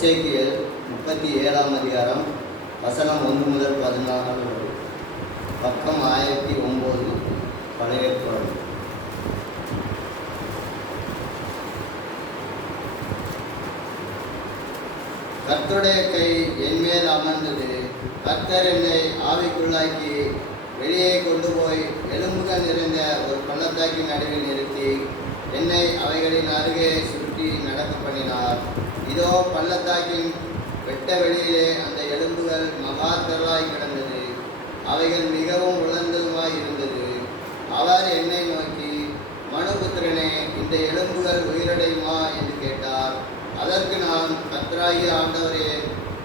எசேக்கியேல் 37ஆம் அதிகாரம் வசனம் 1 முதல் 14 வரை. பக்கம் 1009 பழைய ஏற்பாடு. கர்த்தருடைய கை என்மேல் அமர்ந்தது. கர்த்தர் என்னை ஆவிக்குள்ளாக்கி வெளியே கொண்டு போய் எலும்புகள் நிறைந்த ஒரு பள்ளத்தாக்கின் நடுவில் நிறுத்தி என்னை அவைகளின் அருகே சுற்றி நடக்க பண்ணினார். இதோ பள்ளத்தாக்கின் வெட்ட வெளியிலே அந்த எலும்புகள் மகா திரளாய் கிடந்தது. அவைகள் மிகவும் உலர்ந்ததுமாய் இருந்தது. அவர் என்னை நோக்கி, மனுபுத்திரனே, இந்த எலும்புகள் உயிரடையுமா என்று கேட்டார். அதற்கு நான், கர்த்தராகிய ஆண்டவரே,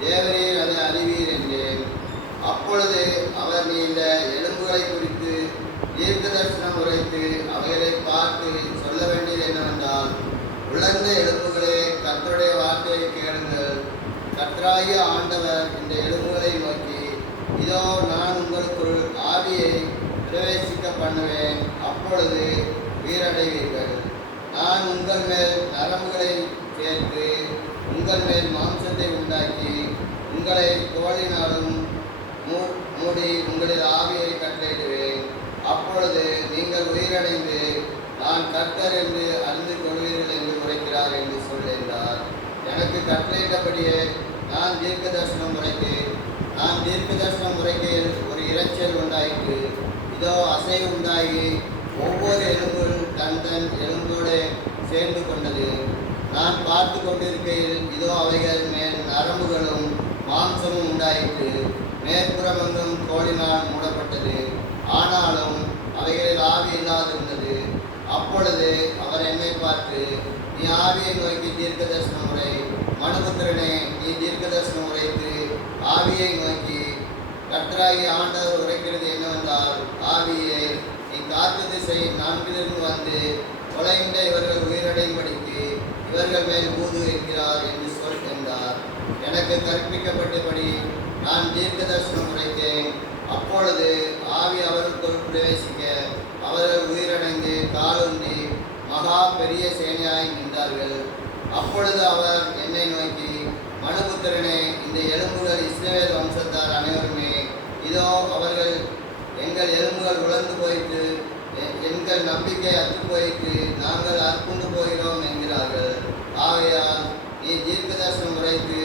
தேவரீர் அதை அறிவீர் என்றேன். அப்பொழுது அவர், நீ இந்த எலும்புகளை குறித்து தீர்க்க தரிசனம் உரைத்து அவைகளை பார்த்து சொல்ல வேண்டியது என்னவென்றால், உலர்ந்த எலும்புகளே, கர்த்தருடைய வார்த்தையை கேளுங்கள். கர்த்தராகிய ஆண்டவர் இந்த எலும்புகளை நோக்கி, இதோ நான் உங்களுக்குள் ஆவியை பிரவேசிக்க பண்ணுவேன். அப்பொழுது உயிரடைவீர்கள். நான் உங்கள் மேல் நரம்புகளை சேர்த்து உங்கள் மேல் மாம்சத்தை உண்டாக்கி உங்களை தோளினாலும் மூடி உங்களில் ஆவியை கட்டளையிடுவேன். அப்பொழுது நீங்கள் உயிரடைந்து நான் கர்த்தர் என்று அறிந்து கொள்வீர்கள் என்று உரைக்கிறார் என்று சொல்லியிருந்தார். எனக்கு கட்டளையிட்டபடியே நான் தீர்க்க தரிசனம் உரைத்தேன். நான் தீர்க்க தரிசனம் உரைக்கையில் ஒரு இரைச்சல் உண்டாயிற்று. இதோ அசைவு உண்டாகி ஒவ்வொரு எலும்பும் தன் தன் எலும்போடு சேர்ந்து கொண்டது. நான் பார்த்து கொண்டிருக்கையில் இதோ அவைகள் மேல் நரம்புகளும் மாம்சமும் உண்டாயிற்று. மேற்புறமெங்கும் தோலினால் மூடப்பட்டது. ஆனாலும் அவைகளில் ஆவி இல்லாதிருந்தது. அப்பொழுது அவர் என்னை பார்த்து, நீ ஆவியை நோக்கி தீர்க்க தரிசனம் உரை. மனுபுத்திரனே, நீ தீர்க்க தரிசனம் உரைத்து ஆவியை நோக்கி, கர்த்தராகிய ஆண்டவர் உரைக்கிறது என்னவென்றால், ஆவியே, நீ காத்து திசை நான்கிலிருந்து வந்து கொலைந்த இவர்கள் உயிரடையும்படிக்கு இவர்கள் மேல் ஊது என்கிறார் என்று சொல் என்றார். எனக்கு கற்பிக்கப்பட்டபடி நான் தீர்க்க தரிசனம் உரைத்தேன். அப்பொழுது ஆவி அவருக்குள் பிரவேசிக்க அவர்கள் உயிரடைந்து காலூன்றி மகா பெரிய சேனையாய் நின்றார்கள். அப்பொழுது அவர் என்னை நோக்கி, மனுபுத்திரனே, இந்த எலும்புகள் இஸ்ரவேல் வம்சத்தார் அனைவருமே. இதோ அவர்கள், எங்கள் எலும்புகள் உலர்ந்து போயிட்டு, எங்கள் நம்பிக்கை அற்று போயிட்டு, நாங்கள் அற்புண்டு போகிறோம் என்கிறார்கள். ஆகையால் நீ தீர்க்க தரிசனம் உரைத்து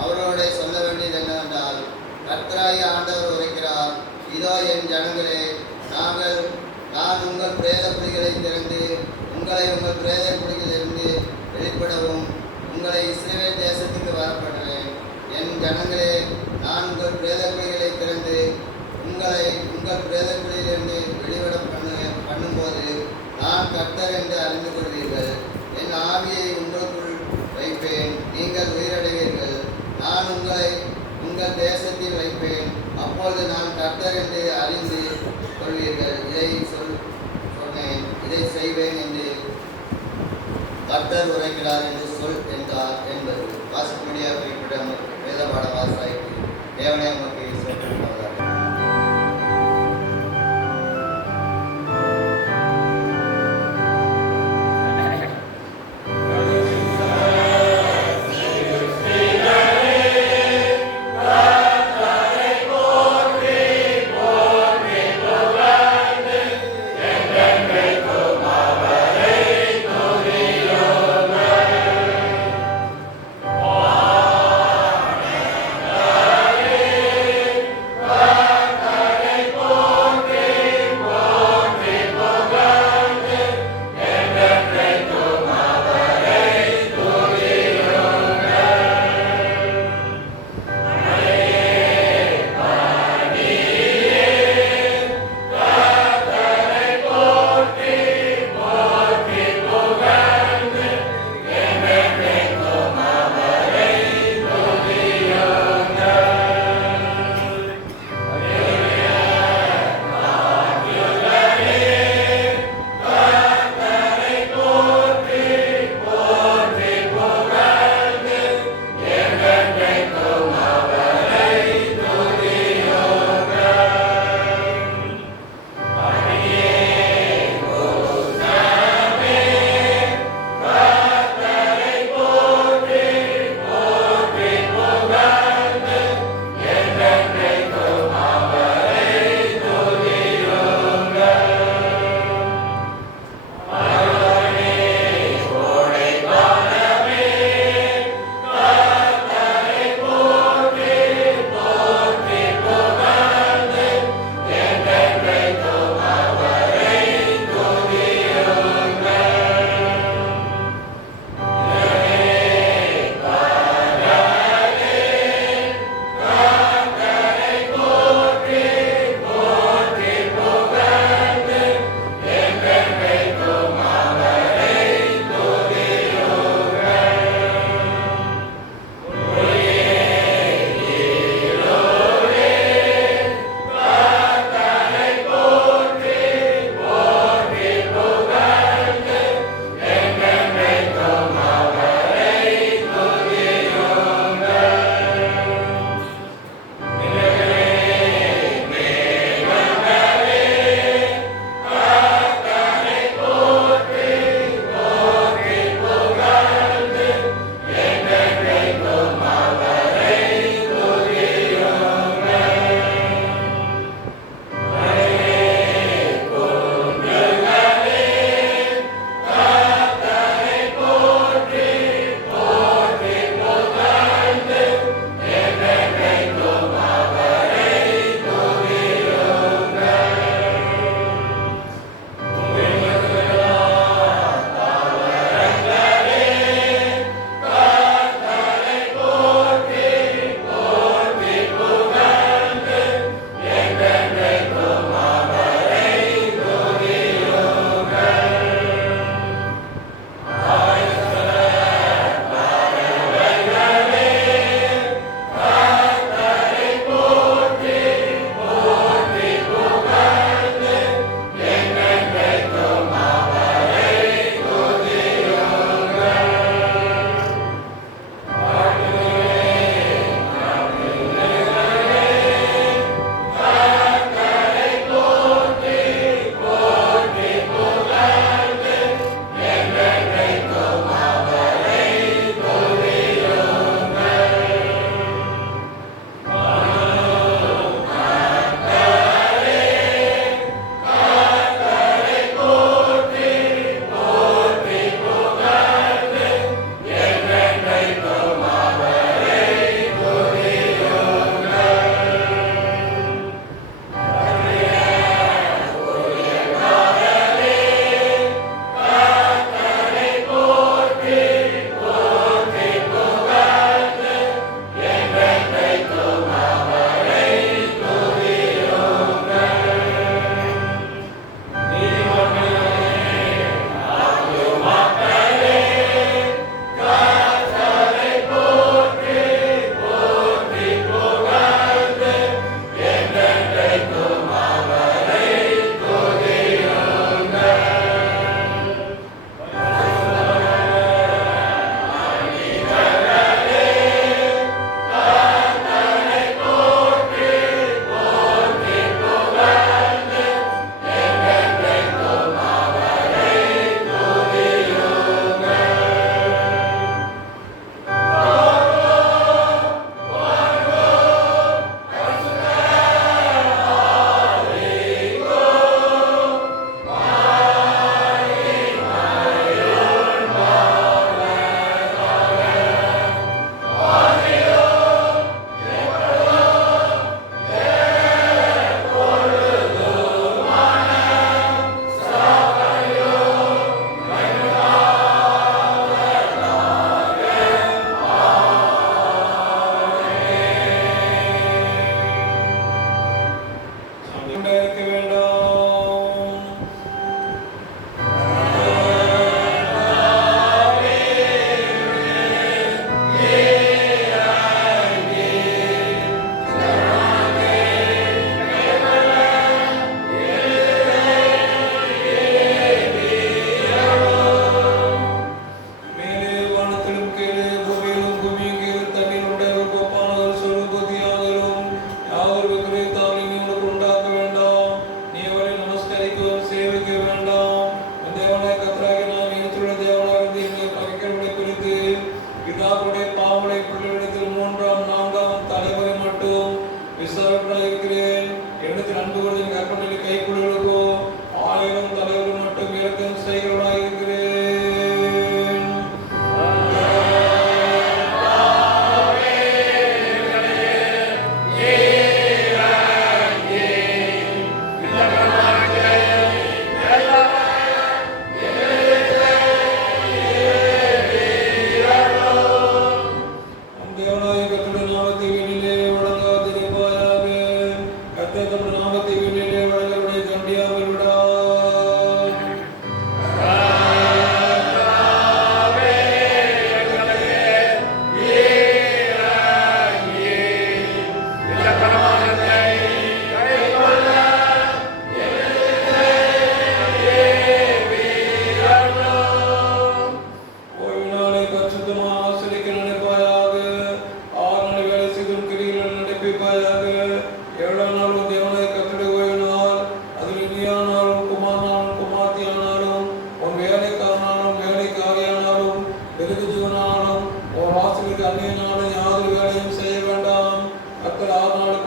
அவர்களோட சொல்ல வேண்டியது என்னவென்றால், கர்த்தராகிய ஆண்டவர் உரைக்கிறார், இதோ என் ஜனங்களே, நான் உங்கள் பிரேத குழிகளை திறந்து உங்களை உங்கள் பிரேத குழிகளிலிருந்து வெளிப்படவும் உங்களை இஸ்ரவேல் தேசத்துக்கு வரப்படுறேன். என் ஜனங்களே, நான் உங்கள் பிரேத குழிகளை திறந்து உங்களை உங்கள் பிரேத குழியிலிருந்து வெளிவிட பண்ணும்போது நான் கர்த்தர் என்று அறிந்து கொள்வீர்கள். என் ஆவியை உங்களுக்குள் வைப்பேன், நீங்கள் உயிரடைவீர்கள். நான் உங்களை உங்கள் தேசத்தில் வைப்பேன். அப்பொழுது நான் கர்த்தர் என்று அறிந்து கொள்வீர்கள். இதை சொன்னேன், இதை செய்வேன் என்று கர்த்தர் உரைக்கிறார் என்று சொல் என்றார் என்பது வாசிப்படியாக குறிப்பிட வேதபாட வாசாய்க்கு தேவனே நமக்கு சொல்லியிருக்கிறார்.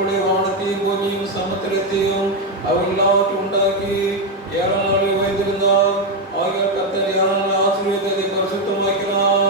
பிறனுக்குள்ளே வானத்தையும் பூமியும் சமுத்திரத்தையும் அவர்களாவற்றை உண்டாக்கி 7 நாளில் ஓய்ந்திருந்தார். ஆகியோர் கர்த்தர் 7 நாள் ஆசீர்வதித்ததை பரிசுத்தமாக்கினார்.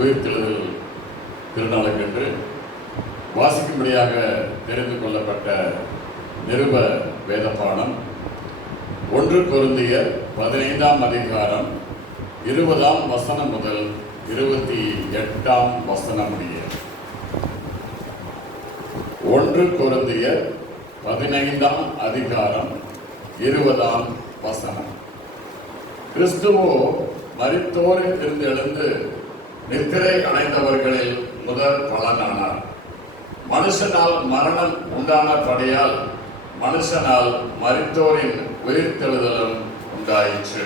உயிர்த்தெழுதல் திருநாளுக்கென்று வாசிக்கும்படியாக தெரிந்து கொள்ளப்பட்ட நிருப வேதப்பாடம் 1 கொரிந்தியர் 15ஆம் அதிகாரம் 20ஆம் வசனம் முதல் 28ஆம் வசனம் முடிய. 1 கொரிந்தியர் 15ஆம் அதிகாரம் 20ஆம் வசனம். கிறிஸ்துவோ மரித்தோரில் இருந்து எழுந்து நித்திரை அடைந்தவர்களில் முதல் பலனானார். மனுஷனால் மரணம் உண்டானபடியால் மனுஷனால் மரித்தோரின் உயிர்த்தெழுதலும் உண்டாயிற்று.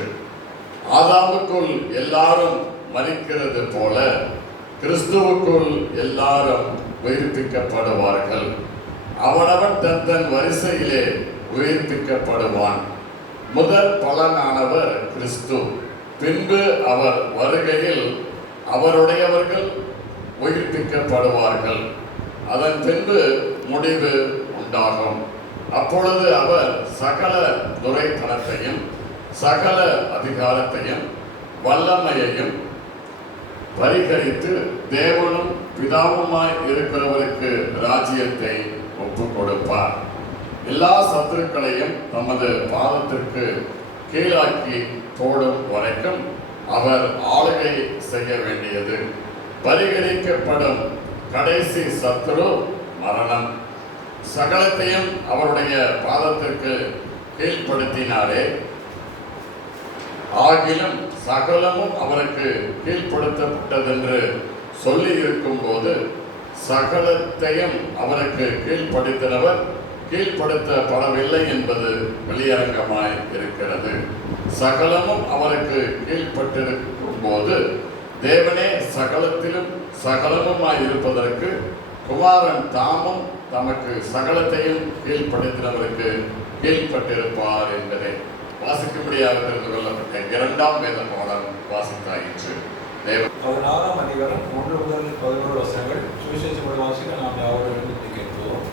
ஆதாமுக்குள் எல்லாரும் மரிக்கிறது போல கிறிஸ்துவுக்குள் எல்லாரும் உயிர்ப்பிக்கப்படுவார்கள். அவனவன் தன் தன் வரிசையிலே உயிர்ப்பிக்கப்படுவான். முதல் பலனானவர் கிறிஸ்து. பின்பு அவர் வருகையில் அவருடையவர்கள் உயிர்ப்பிக்கப்படுவார்கள். அதன் பின்பு முடிவு உண்டாகும். அப்பொழுது அவர் சகல துரைத்தனத்தையும் சகல அதிகாரத்தையும் வல்லமையையும் பரிகரித்து தேவனும் பிதாவுமாய் இருக்கிறவருக்கு ராஜ்யத்தை ஒப்புக் கொடுப்பார். எல்லா சத்துருக்களையும் தமது பாதத்திற்கு கீழாக்கி போடும் வரைக்கும் அவர் ஆளுகை செய்ய வேண்டியது. பரிகரிக்கப்படும் கடைசி சத்துரு மரணம். சகலத்தையும் அவருடைய பாதத்திற்கு கீழ்ப்படுத்தினாரே, ஆகிலும் சகலமும் அவருக்கு கீழ்ப்படுத்தப்பட்டதென்று சொல்லி இருக்கும் போது சகலத்தையும் அவருக்கு கீழ்ப்படுத்தினவர் கீழ்ப்படுத்தப்படவில்லை என்பது வெளியரங்கமாய் இருக்கிறது. சகலமும் அவருக்கு கீழ்ப்பட்டிருக்கும் போது தேவனே சகலத்திலும் சகலமுமாய் இருப்பதற்கு குமாரன் தாமும் தமக்கு சகலத்தையும் கீழ்ப்படுத்தினவருக்கு கீழ்ப்பட்டிருப்பார் என்பதை வாசிக்கும்படியாக தெரிந்து கொள்ளப்பட்ட 2ஆம் வேத பாடம் வாசித்தாயிற்று. 16ஆம் அதிகாரம் 1 முதல் 11 வசனங்கள் சுவிசேஷ வாசிக்க நாம் யாவரும் எழுந்து கேட்போம்.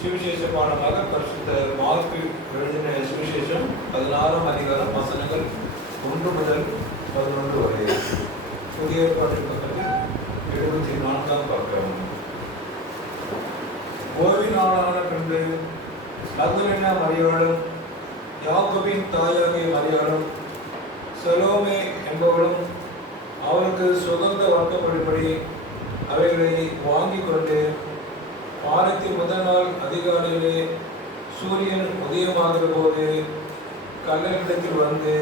சுவிசேஷ பாடமாக பரிசுத்த மார்க்கு எழுதின சுவிசேஷம் 16ஆம் அதிகாரம் வசனங்கள் 1 முதல் 11 வரை. புதிய ஏற்பாட்டின் பக்கத்தில் 74ஆம் பக்கம். ஓய்வு நாளான பின்பு மக்தலேனா மரியாளும் யாக்கோபின் தாயாகிய மரியாளும் சலோமே என்பவளும் அவளுக்கு சுகந்த வட்டப்படிப்படி அவைகளை வாங்கி கொண்டு வாரத்தின் முதல் நாள் அதிகாலையிலே சூரியன் உதயமாகிற போது கல்லறிடத்தில் வந்து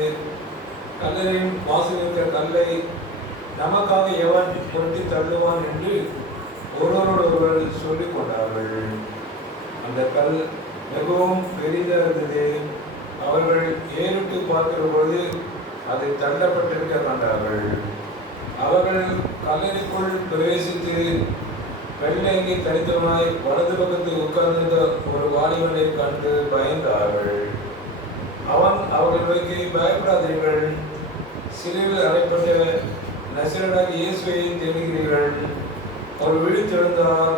கல்லறின் வாசலிருக்கிற கல்லை நமக்காக எவன் புரட்டி தள்ளுவான் என்று ஒருவரோடொருவர் சொல்லிக் கொண்டார்கள். அந்த கல் மிகவும் பெரிதாக இருந்தது. அவர்கள் ஏறிட்டு பார்க்கிற பொழுது அது தள்ளப்பட்டிருக்க கண்டார்கள். அவர்கள் கல்லறைக்குள் பிரவேசித்து வெள்ளையங்கி தனித்தவனாய் வலது பக்கத்தில் உட்கார்ந்திருந்த ஒரு வாலிபனை கண்டு பயந்தார்கள். அவன் அவர்கள் நோக்கி, பயப்படாதீர்கள், சிலுவையில் அறையப்பட்ட நசரேயனாகிய இயேசுவை தேடுகிறீர்கள். அவர் விழித்தெழுந்தார்,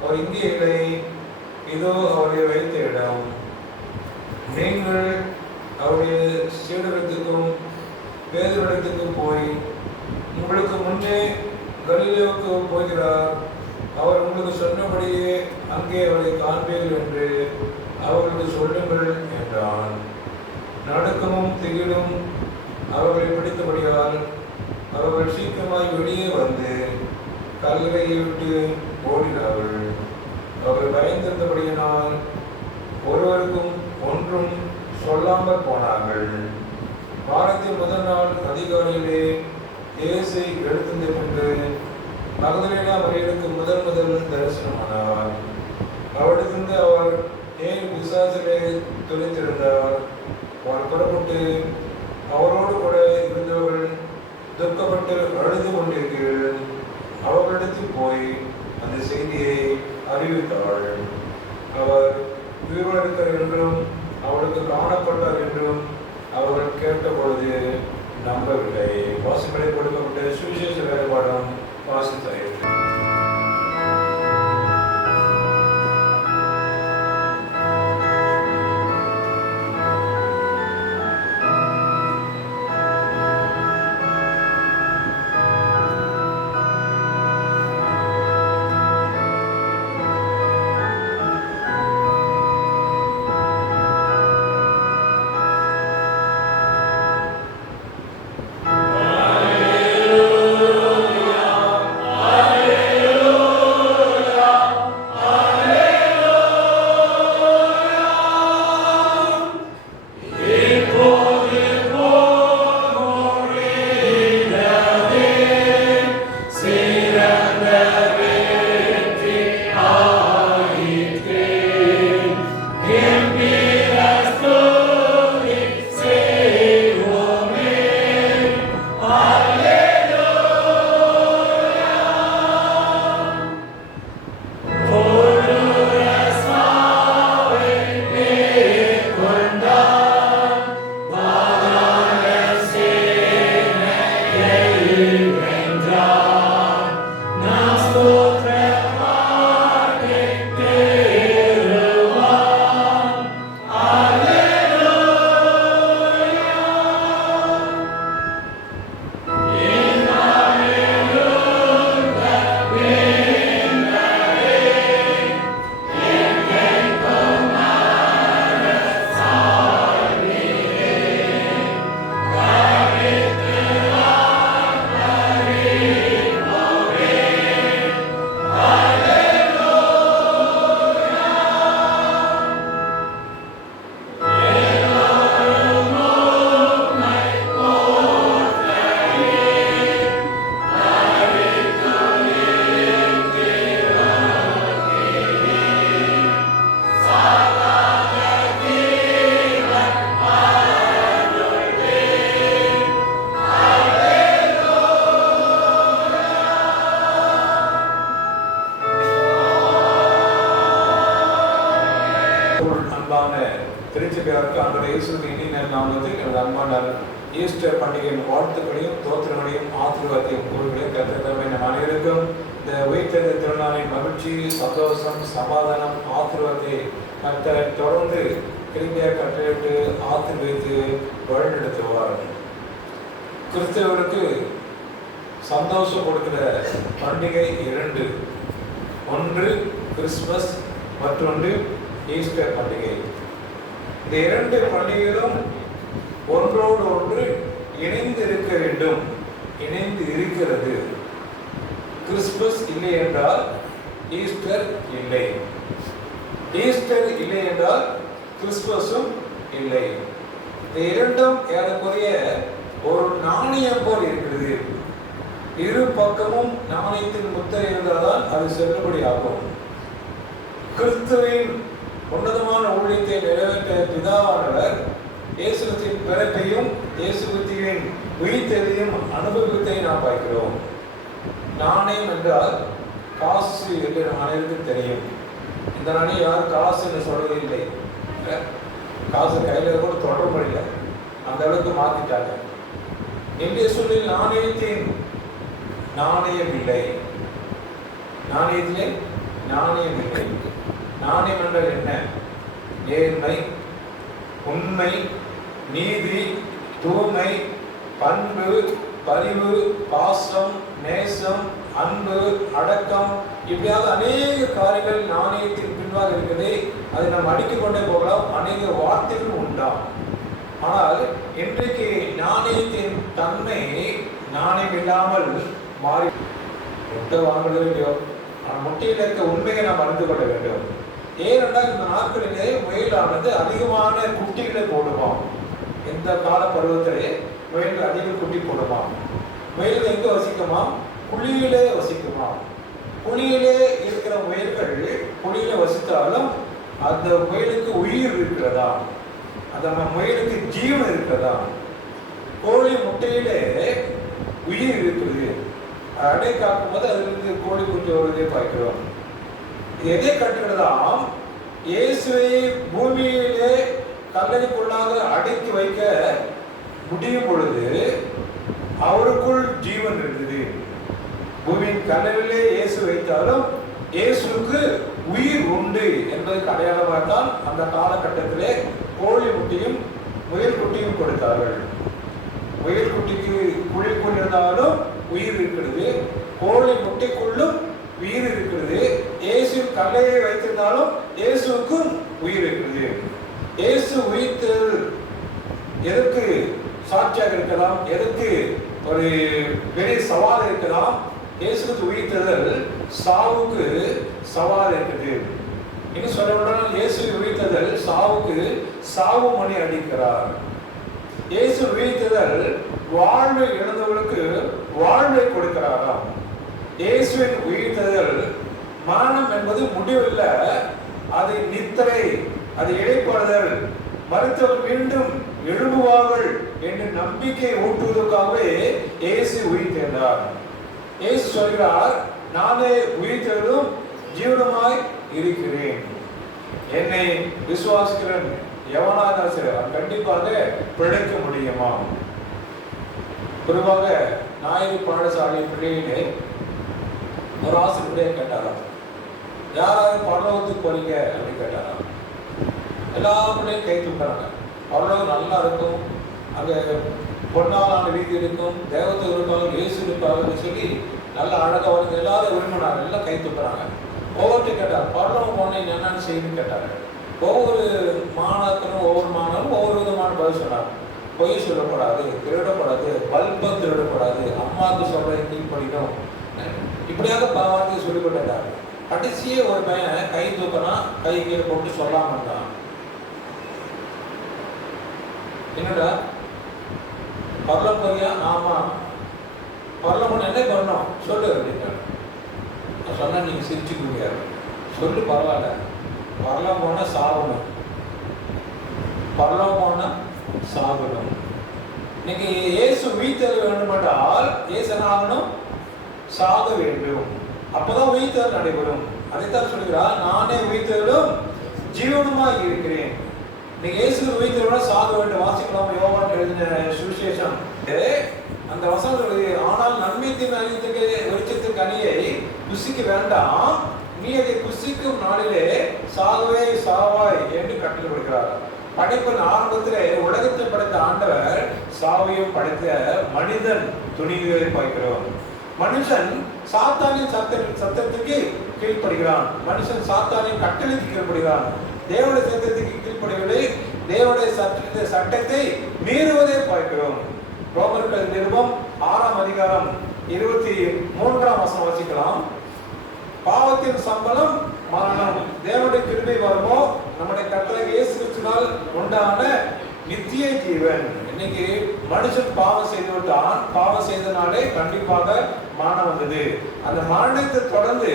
அவர் இங்கே இல்லை, இதோ அவரை வைத்த இடம். நீங்கள் அவருடைய சீடரிடத்துக்கும் பேதுருவிடத்துக்கும் போய், உங்களுக்கு முன்னே கலிலேயாவுக்கு போகிறார், அவர் உங்களுக்கு சொன்னபடியே அங்கே அவரை காண்பீர்கள் என்று அவர்களுக்கு சொல்லுங்கள் என்றான். நடுக்கமும் திகிலும் அவர்களை பிடித்தபடியால் அவர்கள் சீக்கிரமாய் வெளியே வந்து கல்லறையை விட்டு ஓடினார்கள். அவர்கள் பயந்திருந்தபடியினால் ஒருவருக்கும் ஒன்றும் சொல்லாமல் போனார்கள். வாரத்தின் முதல் நாள் அதிகாலையிலே இயேசு எழுந்திருந்த பின்பு மகதலேனா மரியாளுக்கு முதல் தரிசனமானார். அவரிடத்திலிருந்து அவர் 7 பிசாசுகளை துளைத்திருந்தார். அவர் புறப்பட்டு அவரோடு கூட இருந்தவர்கள் துக்கப்பட்டு அழுது கொண்டிருக்கிறார்கள். அவர்களிடத்தில் போய் அந்த செய்தியை அறிவித்தாள். அவர் உயிரோடு இருக்கிறார் என்றும் அவளுக்கு காணப்பட்டார் என்றும் அவர்கள் கேட்டபொழுது நம்பவில்லை. வாசங்களை கொடுக்கப்பட்ட சுவிசேஷ வேலைப்பாடம் வாசித்தார்கள். Hallelujah. ஆண்டவர் இயேசுவின் இனிய நாமத்தில் எனது அன்பான ஈஸ்டர் பண்டிகையின் வாழ்த்துக்களையும் தோத்திரங்களையும் ஆசீர்வாதத்தையும் கூறுகிறேன். கர்த்தர் நம் அனைவருக்கும் இந்த உயிர்த்தெழுந்த திருநாளின் மகிழ்ச்சி, சந்தோஷம், சமாதானம், ஆசீர்வாதத்தை கர்த்தர் தொடர்ந்து கிருபையாக கட்டளையிட்டு ஆசீர்வதித்து வழிநடத்துவார். கிறிஸ்தவர்களுக்கு சந்தோஷம் கொடுக்கிற பண்டிகை 2. ஒன்று கிறிஸ்துமஸ், மற்றொன்று ஈஸ்டர் பண்டிகை. இந்த 2 பண்டிகைகளும் ஒன்றோடு ஒன்று இணைந்து இருக்க வேண்டும், இணைந்து இருக்கிறது. கிறிஸ்துமஸ் இல்லை என்றால் ஈஸ்டர் இல்லை, ஈஸ்டர் இல்லை என்றால் கிறிஸ்துமஸும் இல்லை. இந்த 2ம் ஏறக்குறைய ஒரு நாணயம் போல் இருக்கிறது. இரு பக்கமும் நாணயத்தின் முத்திரை இருந்தால்தான் அது செல்லுபடி ஆகும். கிறிஸ்துவின் உன்னதமான ஊழியத்தை நிறைவேற்ற பிதாவானவர் இயேசுவின் பிறப்பையும் இயேசுவின் உயிர்த்தெழுதலையும் அனுபவத்தை நாம் பார்க்கிறோம். நாணயம் என்றால் காசு என்று நம் அனைவருக்கும் தெரியும். இந்த நாணயம் யாரும் காசு என்று சொல்வதில்லை. காசு கையில் கூட தொடர முடியல, அந்த அளவுக்கு மாற்றிட்டாங்க. இந்திய சூழலில் நாணயத்தின் நாணயம் இல்லை, நாணயத்திலே நாணயம் இல்லை. நாணயம் என்றால் என்ன? நேர்மை, உண்மை, நீதி, தூய்மை, பண்பு, பரிவு, பாசம், நேசம், அன்பு, அடக்கம், இப்படியாக அநேக காரியங்கள் நாணயத்தின் பின்பாக இருக்குது. அதை நாம் அடுக்கிக் கொண்டே போகலாம். அநேக வார்த்தைகள் உண்டாம். ஆனால் இன்றைக்கு நாணயத்தின் தன்மை நாணயம் இல்லாமல் மாறி. முட்டை வாங்குறது இல்லையோ, முட்டையில் இருக்க உண்மையை நாம் அறிந்து கொள்ள வேண்டும். ஏனென்றால் இந்த நாட்களிலே முயலானது அதிகமான குட்டிகளை போடுமாம். எந்த கால பருவத்திலே முயல்கள் அதிக குட்டி போடுமாம். முயல்கள் எங்கே வசிக்குமாம்? குழியிலே வசிக்குமாம். குழியிலே இருக்கிற முயல்கள் குழியிலே வசித்தாலும் அந்த முயலுக்கு உயிர் இருக்கிறதா, அந்த முயலுக்கு ஜீவன் இருக்கிறதா? கோழி முட்டையிலே உயிர் இருக்குது. அடை காக்கும் போது அதிலிருந்து கோழி குஞ்சு வருவதை பார்க்கிறோம். எதை கட்டுகிறதாம்? இயேசுவை பூமியிலே கல்லறைக்குள்ளாக அடைத்து வைக்க முடியும் பொழுது அவருக்குள் ஜீவன் இருக்குது. பூமியின் கல்லறையிலே இயேசு வைத்தாலும் இயேசுக்கு உயிர் உண்டு என்பதற்கு அடையாளமாக தான் அந்த காலகட்டத்திலே கோழி முட்டையும் முயல் குட்டியும் கொடுத்தார்கள். முயல் குட்டிக்கு குழிக்குள் இருந்தாலும் உயிர் இருக்கிறது, கோழி முட்டைக்குள்ளும் உயிர் இருக்கிறது. இயேசு கல்லையை வைத்திருந்தாலும் இயேசுக்கும் உயிர் இருக்கிறது. இயேசு உயிர்த்து எதற்கு சாட்சியாக இருக்கலாம்? எதற்கு ஒரு பெரிய சவால் இருக்கலாம்? இயேசுக்கு உயிர்த்ததல் சாவுக்கு சவால் இருக்குது. இன்னும் சொல்லப்போனால் இயேசு உயிர்த்ததல் சாவுக்கு சாவு மணி அடிக்கிறார். இயேசு உயிர்த்ததல் வாழ்வை இழந்தவர்களுக்கு வாழ்வை கொடுக்கிறாராம். இயேசுவின் உயிர்த்ததல் மரணம் என்பது முடிவில்லை, அது நித்திரை, அது இடைப்படுதல். மருத்துவர் மீண்டும் எழும்புவார்கள் என்று நம்பிக்கை ஊட்டுவதற்காகவே இயேசு உயிர்த்தெழுந்தார். இயேசு சொல்கிறார், நானே உயிர்த்தெழுதும் ஜீவனுமாய் இருக்கிறேன். என்னை விசுவாசிக்கிறேன் எவனாக கண்டிப்பாக பிழைக்க முடியுமா? பொதுவாக ஞாயிறு பாடசாலை பிள்ளைகளே ஒரு ஆசிரியர் கேட்டாராம், யாராவது பரலோகத்துக்கு போறீங்க அப்படின்னு கேட்டாராம். எல்லா பிள்ளையும் கை தூக்குறாங்க. பரலோகம் நல்லா இருக்கும், அங்கே பொன்னாலான வீதி இருக்கும், தேவத்தை இருப்பாங்க, இயேசு இருப்பாங்கன்னு சொல்லி நல்லா அழகாக வந்து எல்லாரும் விரும்பினாங்க. எல்லாம் கை தூக்குறாங்க. ஒவ்வொருத்தர் கேட்டார், பரலோகம் போன என்னன்னு செய்யணும்னு கேட்டாங்க. ஒவ்வொரு மாணாக்கரும் ஒவ்வொரு விதமான பதில் சொன்னார். பொய் சொல்லக்கூடாது, திருடக்கூடாது, பல்பம் திருடக்கூடாது, அம்மாவுக்கு சொல்ற கீழ்படிக்கணும், இப்படியாக பல வார்த்தையை சொல்லிக் கொண்டார். கடைசியே ஒரு பையன் கை தூக்கினா கை கீழே போட்டு சொல்லாம இருந்தான். என்னடா பரலம் போறியா? ஆமா. பரலம் போன என்ன பண்ணணும் சொல்லு அப்படின்னாரு. நான் சொன்னா நீங்க சிரிச்சுக்குவீங்க. சொல்லு பரவாயில்ல, பரலம் போனா சாகணும், பரலம் போனா சாகணும். இன்னைக்கு இயேசு உயிர்த்தெழ வேண்டும் என்றால் இயேசு என்ன ஆகணும்? சாக வேண்டும். அப்பதான் உயிர்த்தெழல் நடைபெறும். அதைத்தான் சொல்கிறார், நானே உயிர்த்தெழும் ஜீவனுமாய் இருக்கிறேன். நீங்க இயேசு உயிர்த்தெழுந்தா சாக வேண்டும். வாசிக்கலாம் யோவான் எழுதின சுவிசேஷம். அந்த வசனத்தில் ஆனால் நன்மை தீமை அறியத்துக்கு வெளிச்சத்துக்கு கனியை புசிக்க வேண்டாம், நீ அதை புசிக்கும் நாளிலே சாகவே சாவாய் என்று கட்டளை கொடுக்கிறார். படைப்பின் ஆரம்பத்திலே உலகத்தை படைத்த ஆண்டவர் சாவையும் படைத்த மனிதன் துணிவை பார்க்கிறோம். மனுஷன் சாத்தானின் சத்தத்துக்கு கீழ்ப்படுகிறான். மனுஷன் சாத்தானின் கட்டளைக்கு கீழ்ப்படுகிறான். தேவனுடைய சத்தத்துக்கு கீழ்ப்படிவதை, தேவனுடைய சட்டத்தை மீறுவதை பார்க்கிறோம். ரோமர்கள் நிருபம் 6ஆம் அதிகாரம் 23ஆம் வசனம் வாசிக்கலாம். பாவத்தின் சம்பளம் மரணம், தேவனுடைய கிருபை வருமோ நம்முடைய கர்த்தராகிய இயேசு கிறிஸ்துவினால் உண்டான நித்திய ஜீவன். இன்னைக்கு மனுஷன் பாவம் செய்து விட்டான். பாவம் செய்தனாலே கண்டிப்பாக மரணம் வந்தது. அந்த மரணத்தை தொடர்ந்து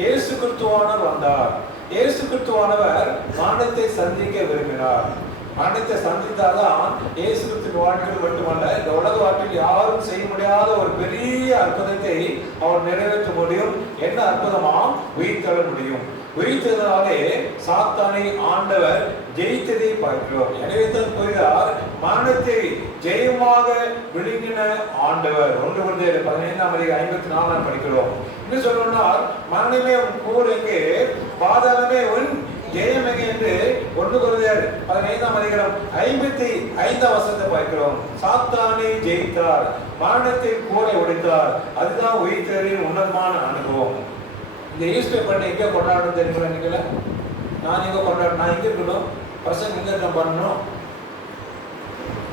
இயேசு கிறிஸ்துவானவர் வந்தார். இயேசு கிறிஸ்துவானவர் மரணத்தை சந்திக்க விரும்பினார். மரணத்தை சந்தித்தாதான் இயேசு கிறிஸ்துவின் வாழ்க்கையில் மட்டுமல்ல, இந்த உலக வாழ்க்கையில் யாரும் செய்ய முடியாத ஒரு பெரிய அற்புதத்தை அவர் நிறைவேற்ற முடியும். என்ன அற்புதமாம்? உயிர்த்தெழ முடியும். உயிர்த்தெழுதனாலே சாத்தானை ஆண்டவர் ஜெயித்ததை பார்க்கிறோம். எனவே தான் கூறுகிறார், மரணத்தை ஜெயமாக விழுங்கின ஆண்டவர். 1 கொரிந்தியர் 15ஆம் அதிகாரம் 54 படிக்கிறோம். என்ன சொல்லணும்னா, மரணமே உன் கூர் எங்கே, பாதாளமே உன் ஜெயம் எங்கே என்று 1 கொரிந்தியர் 15ஆம் அதிகாரம் 55ஆம் வசனத்தை பார்க்கிறோம். சாத்தானை ஜெயித்தார், மரணத்தை கூரை உடைத்தார். அதுதான் உயிர்த்தெழுதலின் உன்னதமான அனுபவம். இந்த ஈஸ்டர் பண்டிகை எங்கே கொண்டாடணும் தெரியுமா? நீங்கள நான் எங்கே கொண்டாடணும்? நான் எங்கே இருக்கணும்? பசங்க எங்கே நான் பண்ணணும்?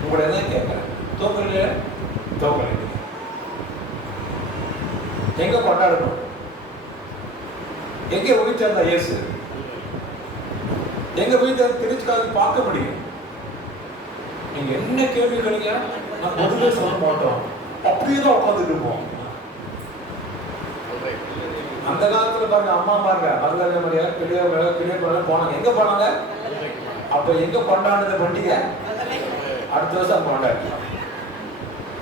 உங்களை தான் கேட்குறேன். தோக்கல தோக்கல எங்கே கொண்டாடணும்? எங்கே உயிர்த்தெழுந்த இயேசு? எங்க உயிர்த்தெழுந்த திருச்சிக்காக பார்க்க முடியும்? நீங்க என்ன கேள்வி கேளுங்க, நான் முதல்ல சொல்ல மாட்டோம். அப்படியே தான் உட்காந்துட்டு இருப்போம். அந்த காலத்துல பாருங்க, அம்மா பாருங்க, மருதக மரியா கிளியர் போனாங்க. எங்க போனாங்க? அப்ப எங்க கொண்டாடுற பண்டிகை? அடுத்த வருஷம் கொண்டாடு.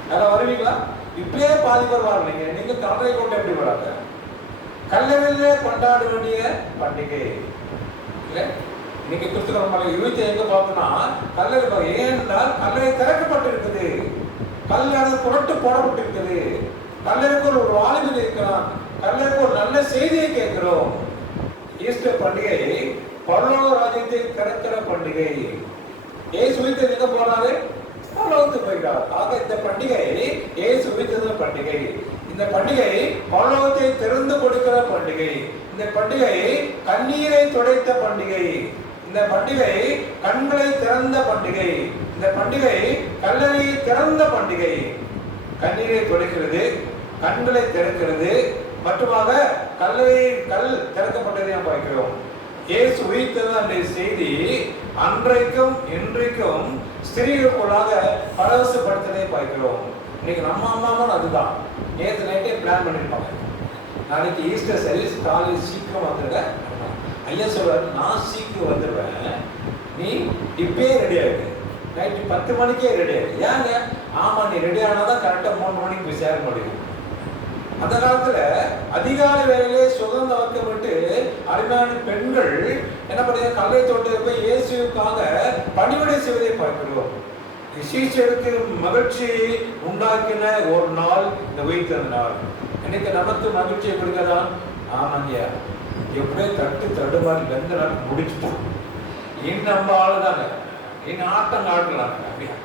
யாராவது வருவீங்களா? இப்பயே பாதி பேர் வரலீங்க. நீங்க கல்லறை கொண்டு எப்படி வராங்க? கல்லறையிலே கொண்டாட வேண்டிய பண்டிகை இல்ல. இன்னைக்கு கிறிஸ்துவ யுவத்தை எங்க பார்த்தோம்னா கல்லறை. ஏனென்றால் கல்லறை திறக்கப்பட்டிருக்குது. கல்லானது புரட்டு போடப்பட்டிருக்குது. கல்லறைக்கு ஒரு வாலிபன் இருக்கிறான். கல்லறைக்கு ஒரு நல்ல செய்தியை கேட்கிறோம். ஈஸ்டர் பண்டிகை பரலோக ராஜ்யத்தை திறக்கிற பண்டிகை. இயேசு உயிர்த்தெழுந்து எங்க போனாரு? பரலோகத்துக்கு போயிட்டார். ஆக இந்த பண்டிகை இயேசு உயிர்த்தெழுந்த பண்டிகை. இந்த பண்டிகை பரலோகத்தை திறந்து கொடுக்கிற பண்டிகை. இந்த பண்டிகை கண்ணீரை துடைத்த பண்டிகை. இந்த பண்டிகை கண்களை திறந்த பண்டிகை. இந்த பண்டிகை கல்லறையை திறந்த பண்டிகை. கண்ணீரை துடைக்கிறது, கண்களை திறக்கிறது, மட்டுமாக கல்லறையில் கல் திறக்கப்பட்டதை நாம் பார்க்கிறோம். இயேசு உயிர்த்தெழுந்த அந்த செய்தி அன்றைக்கும் இன்றைக்கும் ஸ்திரீகளுக்குள்ளாக பரவசப்படுத்ததை பார்க்கிறோம். இன்னைக்கு நம்ம அம்மாவும் அதுதான். நேற்று நைட்டே பிளான் பண்ணிருப்பாங்க, நாளைக்கு ஈஸ்டர் சர்வீஸ் காலேஜ் சீக்கிரம் வந்துடுங்க. ஐயா சொல்றாரு, நான் சீக்கிரம் வந்துடுவேன், நீ இப்பயே ரெடி ஆகிடு, நைட்டு 10 மணிக்கே ரெடி ஆகிடு. ஏங்க? ஆமா, நீ ரெடி ஆனாதான் கரெக்டா 3 மணிக்கு போய் சேர முடியும். அந்த காலத்துல அதிகாலை வேலையிலே சுகந்த வர்க்கப்பட்டு அருமையான பெண்கள் என்ன பண்ண கல்லை தோட்டத்தில் போய் இயேசுக்காக பணிவிடை செய்வதை பார்க்கிறோம். சீஷருக்கு மகிழ்ச்சி உண்டாக்கின ஒரு நாள் இந்த உயிர்த்தெழுந்த நாள். இன்னைக்கு நமக்கு மகிழ்ச்சியை கொடுக்கதான். ஆமாங்க, எப்படியே தடுமாறி 2 நாள் முடிச்சுட்டோம். இன்னும் நம்ம ஆளுதாங்க, இன்னும் ஆட்டம் ஆடலாங்க. அப்படியா?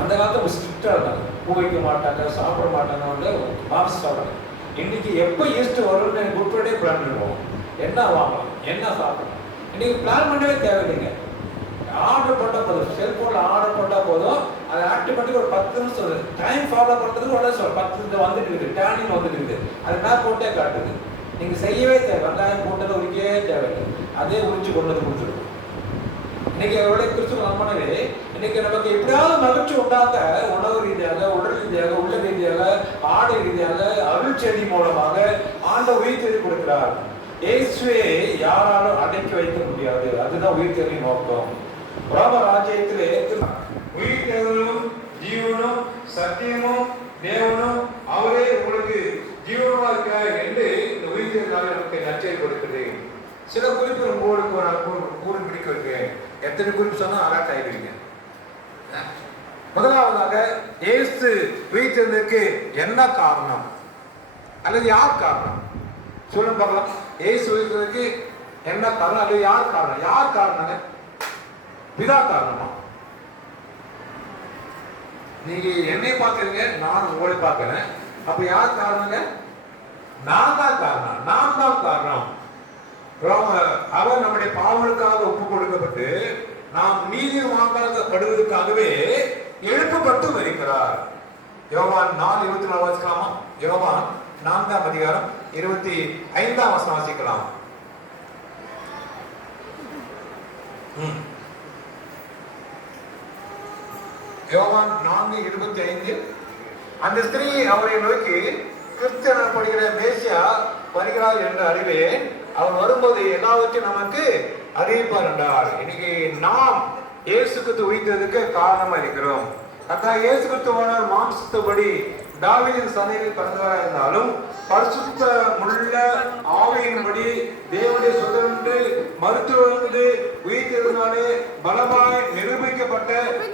அந்த காலத்துல ஸ்ட்ரிக்டா இருந்தாங்க, பூ வைக்க மாட்டாங்க, சாப்பிட மாட்டாங்க, மாம்சம் சாப்பிடாங்க. இன்னைக்கு எப்போ ஈஸ்டர் வரும்னு குட்ஃப்ரைடே பிளான் பண்ணுவோம். என்ன வாங்கலாம், என்ன சாப்பிடலாம். இன்னைக்கு பிளான் பண்ணவே தேவையில்லைங்க. ஆர்டர் போட்டால் போதும், செல்போனில் ஆர்டர் போட்டால் போதும். அதை ஆக்டிவ் பண்ணி ஒரு 10 நிமிஷம் டைம் ஃபாலோ பண்ணுறதுக்கு உடனே 10 நிமிஷம் வந்துட்டு இருக்குது, டேனிங் வந்துட்டு இருக்குது. அது மேப் போட்டே காட்டுது. நீங்கள் செய்யவே தேவை, வெங்காயம் போட்டதை உரிக்கவே தேவையில்லை, அதே உரிச்சு கொண்டு வந்து கொடுத்துருக்கும். இன்னைக்கு எவ்வளவு கிறிஸ்துவ நம்மனவே இன்னைக்கு நமக்கு எப்படியாவது மகிழ்ச்சி உண்டாக்க உணவு ரீதியாக, உடல் ரீதியாக, உள்ள ரீதியாக, ஆடை ரீதியாக, அருள் செடி மூலமாக ஆண்டவர் உயிர்த்தெழுதலை கொடுக்கிறார். இயேசுவை யாராலும் அடக்கி வைக்க முடியாது. அதுதான் உயிர்த்தெழுதலின் நோக்கம். ரோம ராஜ்யத்திலே உயிர்த்தெழுதலும் ஜீவனும் சத்தியமும் தேவனும் அவரே உங்களுக்கு ஜீவனமா இருக்கிறார் என்று இந்த உயிர்த்தெழுதலால் நமக்கு நற்செய்தி கொடுக்கிறது. சில குறிப்பு உங்களுக்கு நான் கூறு பிடிக்க வைக்கிறேன். எத்தனை குறிப்பு சொன்னா அலர்ட் ஆயிடுவீங்க. முதலாவதாக இயேசு உயிர்த்தெழுந்ததற்கு என்ன காரணம் அல்லது யார் காரணம் சொல்லுங்க பார்க்கலாம். இயேசு உயிர்த்தெழுந்ததற்கு என்ன காரணம் அல்லது யார் காரணம்? யார் காரணம்? பிதா காரணமா? நீங்க என்னை பார்க்கறீங்க, நான் உங்களை பார்க்கிறேன். அப்ப யார் காரணங்க? நான் தான் காரணம். நான் தான் காரணம். அவர் நம்முடைய பாவங்களுக்காக ஒப்பு கொடுக்கப்பட்டு நாம் நீதிமான்களாக்கப்படுவதற்காகவே எழுப்பப்பட்டு வருகிறார். யோவான் 4:24 வாசிக்கலாமா? யோவான் 4ஆம் அதிகாரம் 25ஆம் வசனம் வாசிக்கலாம். யோவான் 4:25. அந்த ஸ்திரீ அவரை நோக்கி, கிறிஸ்து எனப்படுகிற மேசியா வருகிறார் என்று அறிவேன். அவர் வரும்போது எல்லாவற்றையும் நமக்கு அறிவிப்பார் என்றார். இன்னைக்கு நாம் இயேசு கிறிஸ்து உயிர்த்ததுக்கு காரணமா இருக்கிறோம். அதான் இயேசு கிறிஸ்துவான மாம்சத்தபடி தாவீதின் சந்ததியில் பிறந்தவராக இருந்தாலும் பரிசுத்த முள்ள ஆவியின்படி தேவனுடைய சுதந்திரன்று மருத்துவ உயிர்த்தெழுந்தாலே பலமாய் நிரூபிக்கப்பட்ட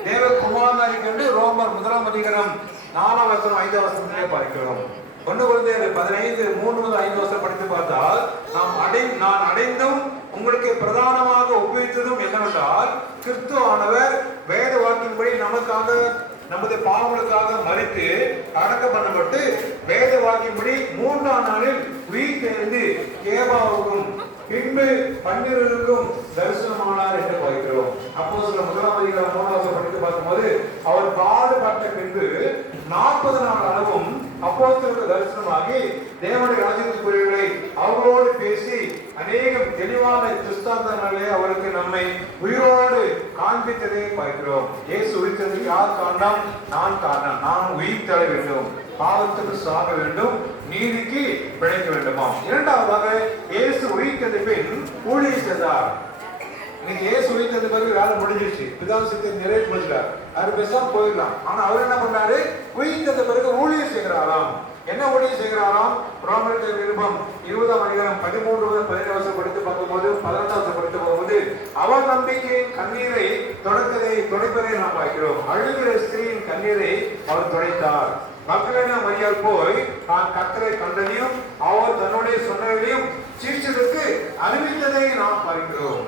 தேவகுமாரனாய் கண்டு ரோமர் 1ஆம் அதிகாரம் 4ஆம் வசனம் 5ஆம் வசனத்திலே பார்க்கிறோம். 1 Corinthians 15:3-5 படித்து பார்த்தால் நான் அடைந்தும் உங்களுக்கு பிரதானமாக ஒப்புவித்ததும் என்னவென்றால், கிறிஸ்து ஆனவர் வேத வாக்கின்படி நமக்காக நமது பாவங்களுக்காக மரித்து அடக்கம் பண்ணப்பட்டு வேத வாக்கின்படி 3ஆம் நாளில் உயிர்த்தெழுந்து கேபாவுக்கும் பின்பு 12 தரிசனமானார் என்று பார்க்கிறோம். அப்போஸ்தலர் 1ஆம் அதிகாரம் 3ஆம் வசனம் படித்து பார்க்கும்போது அவர் பாடுபட்ட பின்பு 40 நாள் அளவும் அப்போஸ்தலருக்கு தரிசனமாகி தேவனுடைய ராஜ்யத்துக்குரியவர்களை அவர்களோடு பேசி அநேகம் தெளிவான திருஷ்டாந்தங்களே அவருக்கு நம்மை உயிரோடு காண்பித்ததை பார்க்கிறோம். இயேசு உயிர்த்தெழுந்ததற்கு யார் காரணம்? நான் காரணம். நான் உயிர்த்தெழ வேண்டும், பாவத்துக்கு சாக வேண்டும், நீதிக்கு பிழைக்க வேண்டுமா? இரண்டாவதாக இயேசு உயிர்த்தெழுந்த பின் ஊழியம் செய்தார். இன்னைக்கு இயேசு உயிர்த்தெழுந்த பிறகு வேலை முடிஞ்சிருச்சு, பிதாவின் சித்தத்தை நிறைவேற்றி முடிச்சிட்டார், அது பேசாம போயிடலாம். ஆனா அவர் என்ன பண்ணாரு? உயிர்த்தெழுந்த பிறகு ஊழியம் செய்கிறாராம். என்ன ஊழியம் செய்கிறாராம்? ரோமருக்கு நிருபம் 20ஆம் அதிகாரம் 13-17 படித்து பார்க்கும்போது 18 படித்து போகும்போது அவர் நம்பிக்கையின் கண்ணீரை துடைப்பதை நாம் பார்க்கிறோம். அழுகிற ஸ்திரீயின் கண்ணீரை அவர் துடைத்தார். மக்தலேனா மரியாள் போய் தான் கர்த்தரை கண்டதையும் அவர் தன்னுடைய சொன்னதையும் சீஷருக்கு அறிவித்ததை நாம் பார்க்கிறோம்.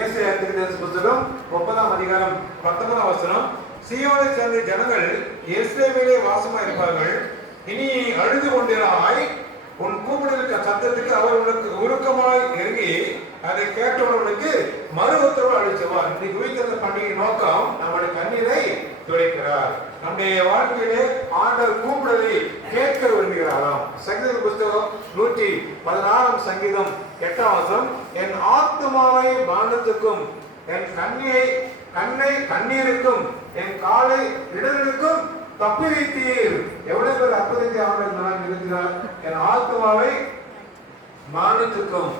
ஏசாயா தீர்க்கதரிசி புத்தகம் 30ஆம் அதிகாரம் 19ஆம் வசனம், சீயோனை சேர்ந்த ஜனங்கள் எருசலேமிலே வாசமா இருப்பார்கள், இனி அழுது கொண்டிராய், உன் கூப்பிடுகிற சத்தத்துக்கு அவர் உனக்கு உருக்கமாய் நெருங்கி அதை கேட்டவர்களுக்கு மறு உத்தரவு அளிச்சவார். இன்னைக்கு உயிர்த்தெழுந்த பண்டிகை நோக்கம் நம்முடைய கண்ணீரை துடைக்கிறார். நம்முடைய வாழ்க்கையிலே ஆண்டவர் கூப்பிடுவதை கேட்க விரும்புகிறாராம். சங்கீத புத்தகம் 116ஆம் சங்கீதம் 8ஆம் வசனம், என் ஆத்துமாவை பானத்துக்கும் என் கண்ணை கண்ணீருக்கும் என் காலை இடர்களுக்கும் தப்பி வைத்தீர். எவ்வளவு பேர் அற்புதத்தை ஆண்டவர் நிறுத்தினார்? என் ஆத்மாவை மானத்துக்கும்,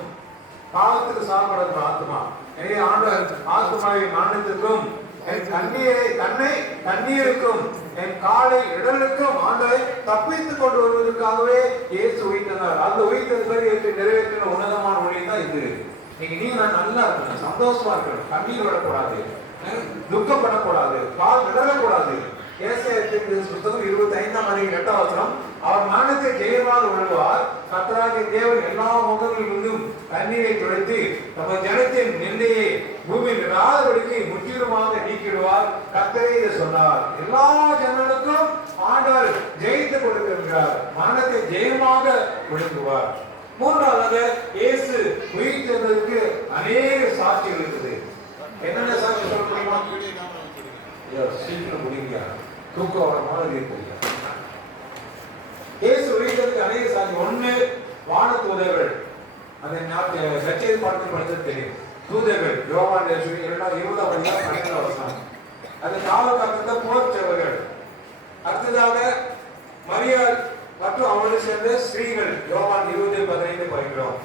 பாவத்துக்கு சாப்பிடுற ஆத்மா, எனவே ஆண்டவர் ஆத்மாவை மானத்துக்கும் என் கண்ணை கண்ணீருக்கும் என் காலை இடலுக்கும் ஆண்டவரை தப்பித்துக் கொண்டு வருவதற்காகவே இயேசு உயிர்த்தெழுந்தார். அந்த உயிர்த்தெழுந்ததை நிறைவேற்றின உன்னதமான ஊழியம் தான் இது. நீங்க நல்லா இருக்கணும், சந்தோஷமா இருக்கணும், கண்ணீர் விடக்கூடாது, துக்கப்படக்கூடாது, கால் விடக்கூடாது. ஏசாயா தீர்க்கதரிசி புத்தகம் 25ஆம் அதிகாரம் 8ஆம் வசனம், அவர் மரணத்தை ஜெயமாக விழுவார், கர்த்தராகிய தேவன் எல்லா முகங்களிலிருந்தும் கண்ணீரை துடைத்து நம்ம ஜனத்தின் நிந்தையை பூமியில் இராதபடிக்கு முற்றிலுமாக நீக்கிடுவார். கர்த்தரே இதை சொன்னார். எல்லா ஜனங்களுக்கும் ஆண்டவர் ஜெயித்து கொடுக்கிறார், மரணத்தை ஜெயமாக விழுங்குவார். மூன்றாவதாக இயேசு உயிர்த்தெழுந்ததற்கு அநேக சாட்சிகள் இருக்குது. என்னென்ன சாட்சி சொல்ல முடியுமா? சீக்கிரம் முடிங்க, தூக்கம் வர மாதிரி இருக்கு. இயேசு உயிர்த்தெழுந்ததற்கு அநேக சாட்சி. ஒண்ணு, வான தூதர்கள். அந்த சச்சேரி பாடத்தில் படித்தது தெரியும். தூதர்கள் யோவான் 20ஆம் அதிகாரம் 12ஆம் வசனம். அது காவல் காத்த போர் சேவகர்கள். அடுத்ததாக மரியாள் மற்றும் அவளோடு சேர்ந்த ஸ்திரீகள் யோவான் 20:15 பார்க்கிறோம்.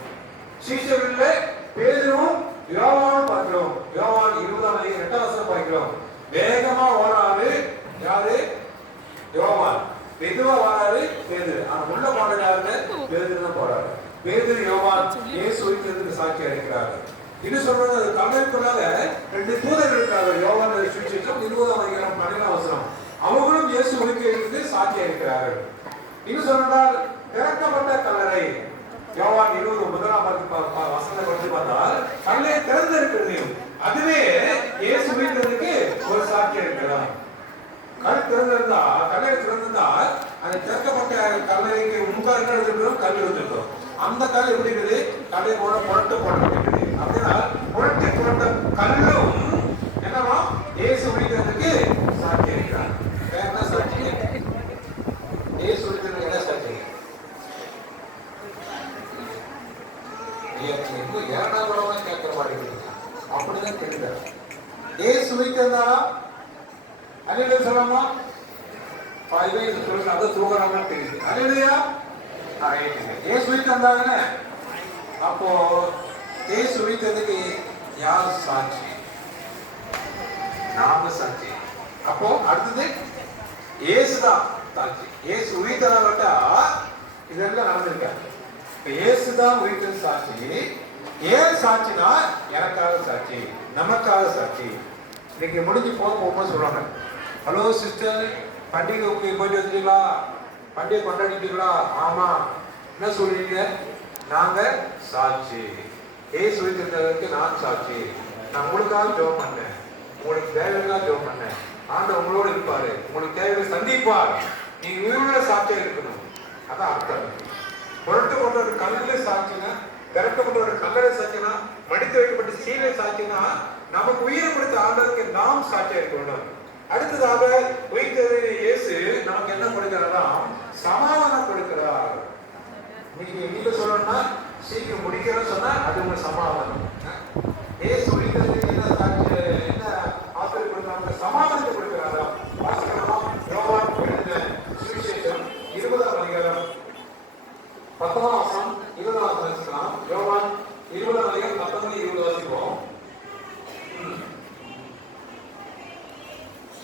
சீஷர்களே பேதுருவும் யோவானும் பார்க்கிறோம். யோவான் 20ஆம் அதிகாரம் 8ஆம் வசனம் பார்க்கிறோம். வேகமா ஓடாது யாரு? யோவான். மெதுவா வராது பேதுரு. ஆனா உள்ள போனது யாருன்னு? பேதுரு தான் போறாரு. பேதுரு யோவான் இயேசு உயிர்த்தெழுந்ததற்கு சாட்சி அளிக்கிறார்கள். இன்னும் சொல்றது கல்லறைக்குள்ளாக 2 தூதர்கள் இருக்காங்க. யோவான் சுவிசேஷம் 20:12. அவங்களும் இயேசு உயிர்த்தெழுந்ததற்கு சாட்சியா இருக்கிறார்கள். இன்னும் சொன்னால் திறக்கப்பட்ட கல்லறை. யோவான் 20:1 படித்து பார்த்தால் கல்லை திறந்து இருக்கிறது. அதுவே இயேசு உயிர்த்தெழுந்ததற்கு ஒரு சாட்சியா இருக்கிறார். கல் திறந்திருந்தா, கல்லறை திறந்திருந்தா, அது திறக்கப்பட்ட கல்லறைக்கு முன்பாக என்ன எடுத்துக்கிறோம்? கல் எடுத்துக்கிறோம். அந்த கல் எப்படி இருக்குது? கல்லை போட புரட்டு போடப்பட்டிருக்குது. அப்படின்னா புரட்டி புரட்ட கல்லும் என்னவா? இயேசு உயிர்த்தெழுந்ததற்கு சாட்சி இருக்கிறார். என்ன சாட்சி? இயேசு உயிர்த்தெழுந்ததற்கு என்ன சாட்சி? ஏழாம் உறவை கேட்கிற மாதிரி இருக்கு. அப்படிதான் கேட்கிறார். இயேசு உயிர்த்தெழுந்தாரா? அல்லேலூயா சொல்லலாமா? பாய்வே சொல்லுங்க, அது தூங்குறாங்க தெரியுது. அல்லேலூயா. இயேசு உயிர்த்தெழுந்தாங்கன்னு அப்போ இயேசு உயிர்த்தெழுந்ததுக்கு யார் சாட்சி? நாம சாட்சி. அப்போ அடுத்தது இயேசுதான் சாட்சி. இயேசு உயிர்த்தெழுந்தா இதெல்லாம் நடந்திருக்காரு. இயேசுதான் உயிர்த்தெழுந்த சாட்சி. ஏன் சாட்சினா எனக்காக சாட்சி, நமக்காக சாட்சி. இன்னைக்கு முடிஞ்சு போகும்போது சொல்றாங்க, ஹலோ சிஸ்டர், பண்டிகைக்கு போயிட்டு வந்துட்டீங்களா? பண்டிகை கொண்டாடிட்டீங்களா? ஆமா. என்ன சொல்றீங்க? நாங்க சாட்சி. ஏசு உயிர்த்தெழுந்ததற்கு நான் சாட்சி. நான் உங்களுக்காக ஜெபம் பண்ணேன், உங்களுக்கு தேவையாக ஜெபம் பண்ணேன். ஆண்டவர் உங்களோடு இருப்பாரு, உங்களுக்கு தேவையை சந்திப்பார். நீங்க உயிருள்ள சாட்சியா இருக்கணும். அதான் அர்த்தம். புரட்டு கொண்ட ஒரு கல்லுல சாட்சினா, திறக்கப்பட்ட ஒரு கல்லறை சாட்சினா, மடித்து வைக்கப்பட்ட சீலை சாட்சினா, நமக்கு உயிரை கொடுத்த ஆண்டவருக்கு நாம் சாட்சியா இருக்க வேண்டும். அடுத்ததாக உயிர்த்தெழுந்த இயேசு நமக்கு என்ன கொடுக்கிறாரா? சமாதானம் கொடுக்கிறார். இன்னைக்கு நீங்க சொல்லணும்னா சீக்கிரம் முடிக்கிறோம் சொன்னா அது உங்க சமாதானம். இயேசு உயிர்த்தெழுந்ததுக்கு என்ன சாட்சி, என்ன ஆசிரியர் கொடுக்கிறாங்க? சமாதானத்தை கொடுக்கிறாரா? வாசிக்கலாம். யோவான் எழுதின சுவிசேஷம் 20:10 20 வாசிக்கலாம். யோவான் 20:19-20 வாசிப்போம்.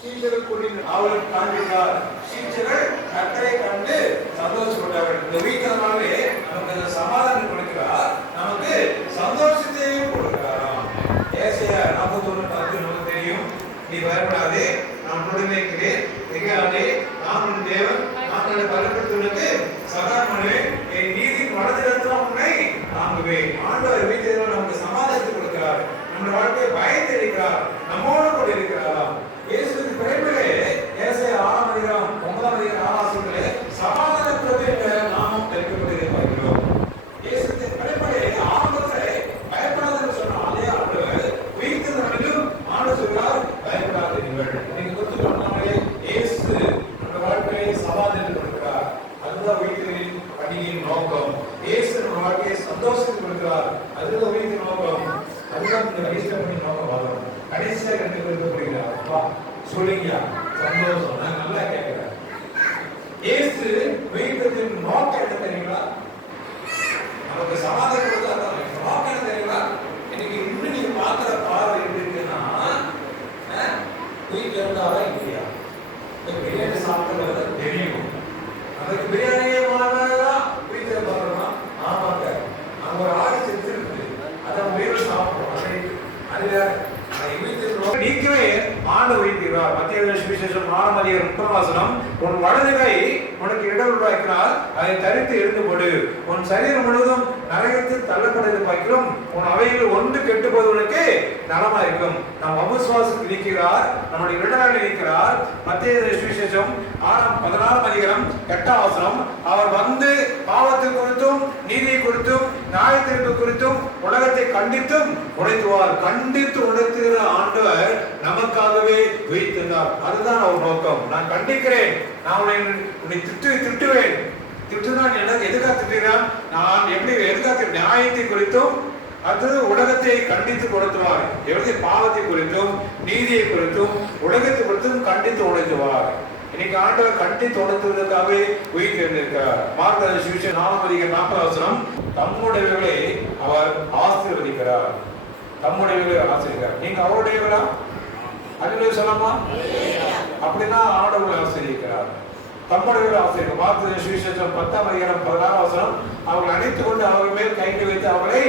சீஷர்கள் கூடின அவளுக்கு காண்பித்தார். சீஷர்கள் கர்த்தரை கண்டு சந்தோஷப்பட்டார்கள். இந்த உயிர்த்தெழுந்தனாலே நமக்கு சமாதானம் கொடுக்கிறார், நமக்கு சந்தோஷத்தையும் கொடுக்கிறாராம். ஏசாயா 41:10 நமக்கு தெரியும். நீ பயப்படாதே, நான் உன்னுடன் இருக்கிறேன், திகையாதே, நான் உன் தேவன், நான் உன்னை பலப்படுத்துவதற்கு சகாயம் பண்ணுவேன், என் நீதியின் வலதுகரத்தினால் உன்னை தாங்குவேன். ஆண்டவர் உயிர்த்தெழுந்ததால் நமக்கு சமாதானத்தை கொடுக்கிறார், நம்முடைய வாழ்க்கையை பயந்து இருக்கிறார், நம்மோடு கூட இருக்கிறாராம். இயேசுவின் பிறப்பிலே ஏசாயா 6:9 சமாதான பிரபு என்ற நாமம் தெரிவிக்கப்பட்டதை பார்க்கிறோம். இயேசுவின் பிறப்பிலே ஆரம்பத்திலே பயப்படாதீர்கள் சொன்னாலே ஆண்டவர் உயிர்த்தெழுந்ததிலும் ஆண்டவர் சொல்றார், பயப்படாதீர்கள். நீங்க கொடுத்துக்கொண்டாலே இயேசு நம்ம வாழ்க்கையை சமாதானம் கொடுக்கிறார். அதுதான் உயிர்த்தெழுதலின் பணியின் நோக்கம். இயேசு நம்ம வாழ்க்கையை சந்தோஷத்தை கொடுக்கிறார். அதுதான் உயிர்த்தெழுதலின் நோக்கம். அதுதான் இந்த ரெஜிஸ்டர் பண்ணி நோக்கம் ஆகும். கடைசியாக ரெண்டு பேருக்கு புரிகிறார். சொல்லுங்க, சந்தோஷம். நான் நல்லா கேட்கிறேன். இயேசு உயிர்த்தெழுதலின் நோக்கம் என்ன தெரியுங்களா? நமக்கு சமாதானம் கொடுத்தாரு. நோக்கம் என்ன தெரியுங்களா? இன்னைக்கு இன்னும் நீங்க பார்க்கிற பார்வை எப்படி இருக்குன்னா, உயிர்த்தெழுந்தாரா இல்லையா? பிரியாணி சாப்பிட்டு தெரியும். அதுக்கு பிரியாணியே மாறதான் உயிர்த்தெழுந்த பார்க்கணுமா? ஆமாங்க. அங்க ஒரு ஆடு செத்து இருக்குது, அதை உயிரை சாப்பிடுறோம். அது வேற. நீக்கவே ஆண்டவர் உயிர்க்கிறார். மத்தேயு சுவிசேஷம் 6:30 உன் வலது கை உனக்கு இடர் உண்டாக்கினால் அதை தரித்து எழுந்து போடு. உன் சரீரம் முழுவதும் நரகத்தில் தள்ளப்படுவதை பார்க்கிறோம். உன் அவையில் ஒன்று கெட்டு போவதற்கு நலமா இருக்கும். நாம் அவிசுவாசத்தை நீக்கிறார், நம்முடைய இடராக நீக்கிறார். மத்தேயு சுவிசேஷம் 16:8 அவர் வந்து பாவத்தை குறித்தும் நீதியை குறித்தும் நியாயத்தீர்ப்பு குறித்தும் உலகத்தை கண்டித்தும் உடைத்துவார். கண்டித்து உடைத்துகிற ஆண்டவர் நமக்காகவே உயிர்த்தெழுந்தார். அதுதான் அவர் நோக்கம். நான் கண்டிக்கிறேன், நான் உன்னை திட்டுவேன். திட்டுதான் என்ன? எதுக்காக திட்டுகிறான்? நான் எப்படி எதுக்காக நியாயத்தை குறித்தும் அது உலகத்தை கண்டித்து கொடுத்துவார். எப்படி பாவத்தை குறித்தும் நீதியை குறித்தும் உலகத்தை குறித்தும் கண்டித்து உடைத்துவார். இன்னைக்கு ஆண்டவர் கண்டித்து உடைத்துவதற்காகவே உயிர்த்தெழுந்திருக்கிறார். மார்க் சுவிசேஷம் 4:40 தம்முடையவர்களை அவர் ஆசீர்வதிக்கிறார். தம்முடையவர்களை ஆசீர்வதிக்கிறார். நீங்க அவருடையவரா? அல்லேலூயா சொல்லலாமா? அப்படின்னா ஆண்டவர் ஆசீர்வதிக்கிறார். தம்முடைய ஆசிரியர் மார்க்கு சுவிசேஷம் 10:16 அவர்கள் அணைத்துக் கொண்டு அவர்கள் மேல் கைகளை வைத்து அவர்களை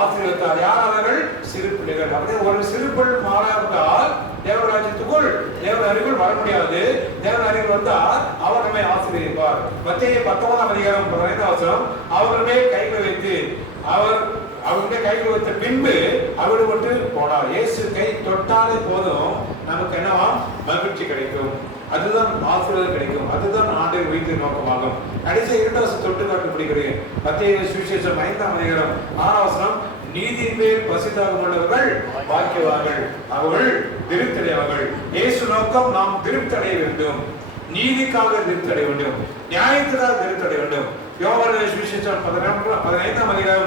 ஆசீர்வதித்தார். யார் அவர்கள்? சிறு பிள்ளைகள். அப்படியே ஒரு சிறு பிள்ளை மாறாவிட்டால் தேவ ராஜ்யத்துக்குள் தேவ அருகில் வர முடியாது. தேவ அருகில் வந்தால் அவர் நம்மை ஆசீர்வதிப்பார். மத்தேயு 19:15 அவர்கள் மேல் கைகளை வைத்து அவருடைய கைகள் வைத்த பின்பு அவரு கொண்டு போனார். இயேசு கை தொட்டாலே போதும் நமக்கு என்னவா? மகிழ்ச்சி கிடைக்கும். அதுதான் ஆசீர்வாதம் கிடைக்கும். அதுதான் ஆண்டவர் வைத்து நோக்கமாகும். கடைசி 2 தொட்டு காட்டு பிடிக்கிறேன். மத்தேயு சுவிசேஷம் 5:6 நீதியின் மேல் பசிதாகம் உள்ளவர்கள் பாக்கியவான்கள், அவர்கள் திருப்தியடைவார்கள். இயேசு நோக்கம் நாம் திருப்தியடைய வேண்டும். நீதிக்காக திருப்தியடைய வேண்டும். நியாயத்துக்காக திருப்தியடைய வேண்டும். யோவான் சுவிசேஷம் 15:11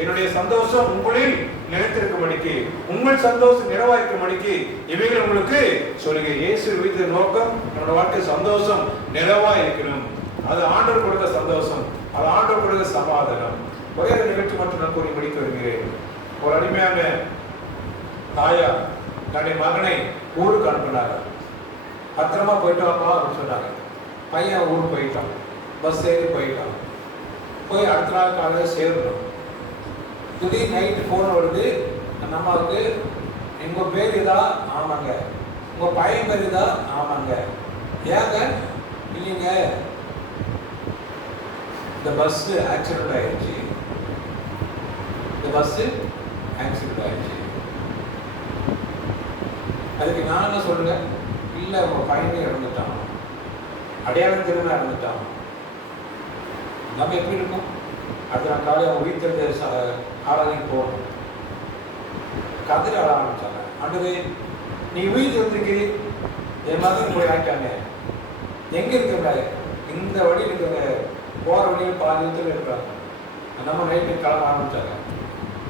என்னுடைய சந்தோஷம் உங்களில் நிலைத்திருக்கும்படிக்கு, உங்கள் சந்தோஷம் நிறைவாயிருக்கும்படிக்கு இவைகள் உங்களுக்கு சொல்லுங்க. இயேசு வைத்த நோக்கம் நம்முடைய வாழ்க்கை சந்தோஷம் நிறைவா இருக்கணும். அது ஆண்டவர் கொடுத்த சந்தோஷம், அது ஆண்டவர் கொடுத்த சமாதானம். ஒரே ஒரு நிகழ்ச்சி மட்டும் நான் கூறி முடிக்க வருகிறேன். ஒரு அருமையான தாயார் தன்னுடைய மகனை ஊருக்கு அனுப்பினாங்க. பத்திரமா போயிட்டு வாப்பா அப்படின்னு சொன்னாங்க. பையன் ஊருக்கு போயிட்டான். பஸ் ஏறி போயிட்டான். போய் அடுத்த நாள் காலையில் சேரணும். திடீர் நைட்டு ஃபோன் வருது நம்ம அம்மாவுக்கு. உங்கள் பேர் இதா? ஆமாங்க. உங்கள் பையன் பேர் இதா? ஆமாங்க. ஏங்க? இல்லைங்க, இந்த பஸ்ஸு ஆக்சிடென்ட் ஆயிடுச்சு. இந்த பஸ்ஸு ஆக்சிடென்ட் ஆயிடுச்சு. அதுக்கு நான் என்ன சொல்லுங்க? இல்லை, உங்கள் பையனே இறந்துட்டான், அடையாளம் திரும்ப இறந்துட்டான். நம்ம எப்படி இருக்கும்? அடுத்த நாள் காலையில் அவங்க வீட்டில் ஆராதனைக்கு போகணும். கதிர ஆட ஆரம்பிச்சாங்க. ஆண்டவே, நீ வீட்டு வந்திருக்கிறீ, என் மகன் போய் ஆயிட்டாங்க. எங்கே இருக்கிற? இந்த வழி இருக்கிற போகிற வழியில் பாதி விதத்தில் இருக்கிறாங்க. நம்ம நைட்டு கிளம்ப ஆரம்பிச்சாங்க.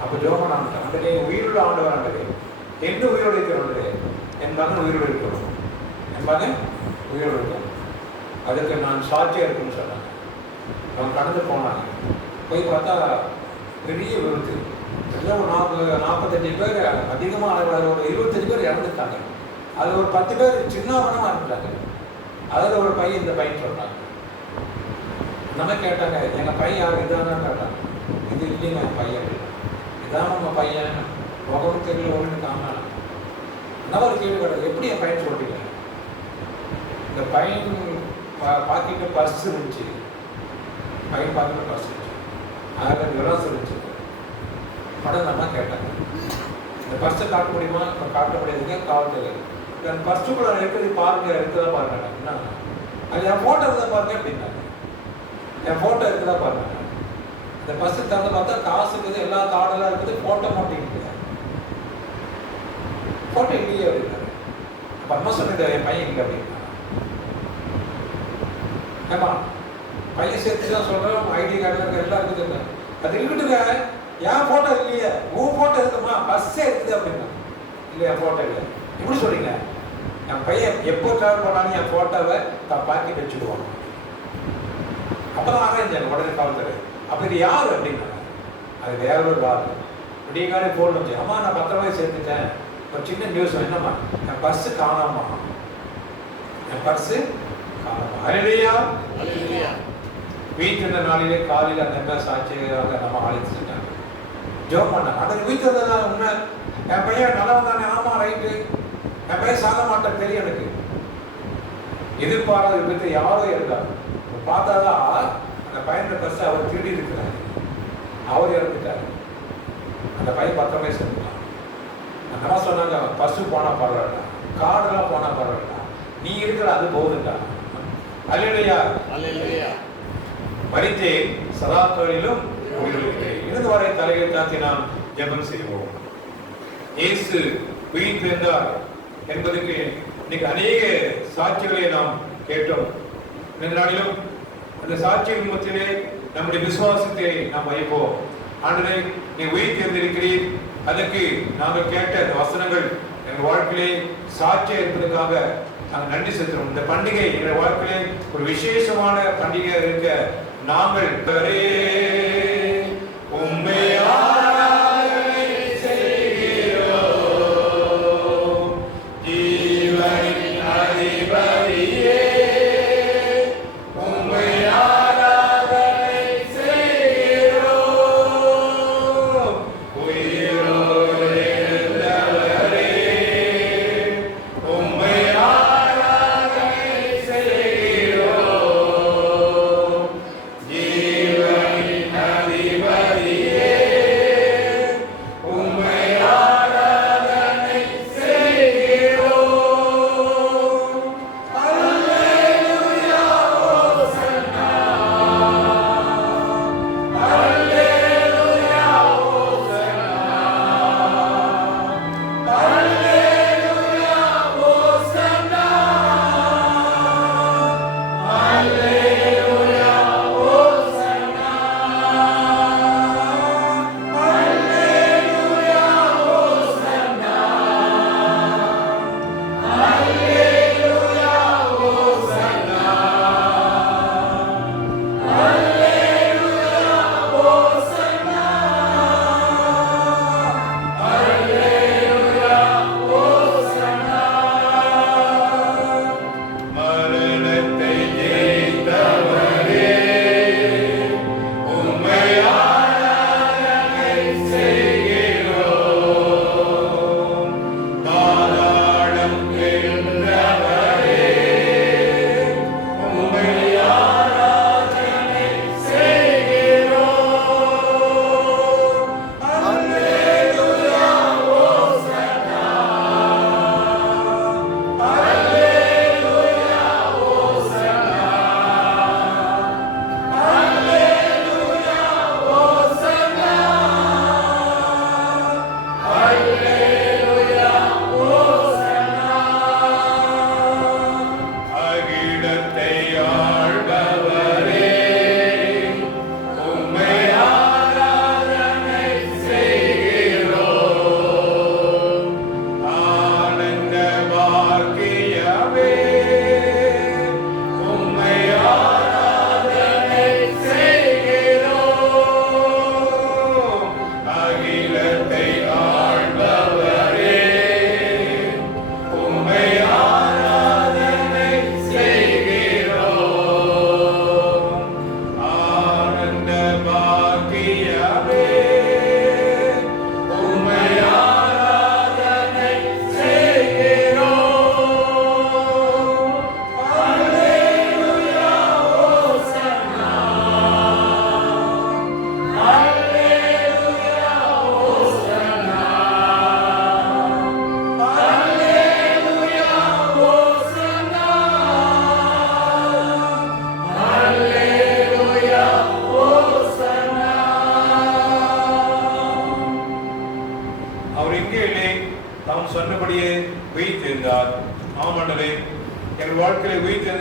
அப்போ ஜோமன் ஆரம்பிச்சாங்க. ஆண்டவே, உயிரோட ஆண்டவர் ஆண்டவே, என்ன உயிரோடு இருக்கிறோண்டே? என் மகன் உயிரோடு இருக்கிறோம், என் மகன் உயிரோடு இருக்கிறோம். அதுக்கு நான் சாட்சியாக இருக்குன்னு சொன்னாங்க. அவங்க கடந்து போனாங்க. போய் பார்த்தா பெரிய விபத்து. எல்லாம் ஒரு 45 பேர் அதிகமாக, ஒரு 25 பேர் இறந்துட்டாங்க. அதில் ஒரு 10 பேர் சின்ன மனமாக இருந்துட்டாங்க. அதில் ஒரு பையன், இந்த பையன் சொன்னாங்க. நம்ம கேட்டாங்க, எங்கள் பையன் யார்? இதான்னு கேட்டாங்க. இது இல்லைங்க என் பையன் அப்படின்னா. இதான் உங்கள் பையன், முகம் தெரியல, ஒன்று காம. என்ன ஒரு கேள்வி கேட்டாங்க, எப்படி என் பையன் சொல்றீங்க? இந்த பையன் பாக்கெட்டு பர்ஸ் இருந்துச்சு. பையன் பாக்கெட்டு பர்ஸ் இருந்துச்சு. அதில் விலாசம் இருந்துச்சு. படம் நம்ம கேட்டாங்க, இந்த பர்ஸை காட்ட முடியுமா? இப்போ காட்ட முடியாதுங்க, காவல்துறை. என் பர்ஸுக்குள்ள இருக்குது பாருங்க, இருக்குதா பாருங்க. என்ன அது என் ஃபோட்டோ இருக்குதா பாருங்க அப்படின்னாங்க. என் ஃபோட்டோ இருக்குதா பாருங்க. இந்த பஸ்ஸு திறந்து பார்த்தா காசு இருக்குது, எல்லா கார்டெல்லாம் இருக்குது, ஃபோட்டோ மட்டும் இருக்குது. ஃபோட்டோ இல்லையே அப்படின்னாரு. அப்போ அம்மா சொன்னது, என் பையன் இல்லை அப்படின்னா. ஏமா பையன் சேர்த்து தான் சொல்கிறேன், ஐடி கார்டில் இருக்க எல்லாம் இருக்குதுங்க. அது இருக்கட்டுங்க, என் ஃபோட்டோ இல்லையே, உன் ஃபோட்டோ இருக்குமா? பஸ்ஸே இருக்குது அப்படின்னா. இல்லை, என் ஃபோட்டோ இல்லை. எப்படி சொல்றீங்க? என் பையன் எப்போ ட்ராவல் பண்ணாலும் என் ஃபோட்டோவை தான் பாக்கெட் வச்சுடுவாங்க. அப்போ தான் ஆராய்ஞ்சாங்க உடனே காவல்துறை. அப்போ இது யார் அப்படின்னா, அது வேற ஒரு ஆள். விடியகாலே ஃபோன் வச்சு, அம்மா நான் 10 ரூபாய் சேர்த்துட்டேன், ஒரு சின்ன நியூஸ், என்னம்மா என் பர்ஸு காணாமா, என் பர்ஸு காணாமா. அலையா வீட்டு இருந்த நாளிலே காலையில் அந்த சாட்சியாக நம்ம அழைச்சிட்டாங்க. ஜோம் பண்ணாங்க. அந்த வீட்டில் இருந்ததுனால உண்மை, என் பையன் நல்லா தானே? ஆமா, ரைட்டு. என் பையன் சாக மாட்டேன் தெரியும் எனக்கு. எதிர்பாராத விபத்து யாரோ இருந்தார். பார்த்தாதான் அந்த பையன் பர்ஸ் அவர் திருடி இருக்கிறார். அவர் இறந்துட்டார். அந்த பையன் 10 வயசு இருந்தான். அந்த சொன்னாங்க, பர்ஸு போனா பரவாயில்ல, கார்டெல்லாம் போனா பரவாயில்ல, நீ இருக்கிற அது போகுதுண்டா. அல்லேலூயா, அல்லேலூயா. மரித்தேன், சதா தொழிலும் உயிரிழந்தேன். இருந்து வரை தலையை தாத்தி நாம் ஜெபம் செய்வோம். இயேசு உயிர்த்தெழுந்தார் என்பதற்கு இன்னைக்கு அநேக சாட்சிகளை நாம் கேட்டோம். இந்த நாளிலும் அந்த சாட்சியின் மத்தியிலே நம்முடைய விசுவாசத்தை நாம் வைப்போம். ஆண்டவரே, நீ உயிர்த்தெழுந்திருக்கிறீர், அதற்கு நாங்கள் கேட்ட அந்த வசனங்கள் எங்கள் வாழ்க்கையிலே சாட்சியாக இருப்பதற்காக நாங்கள் நன்றி செலுத்துகிறோம். இந்த பண்டிகை எங்கள் வாழ்க்கையிலே ஒரு விசேஷமான பண்டிகை இருக்க நாங்கள் உம்மை ஆராதனை செய்கிறோம். ஜீவனின் அதிபதியே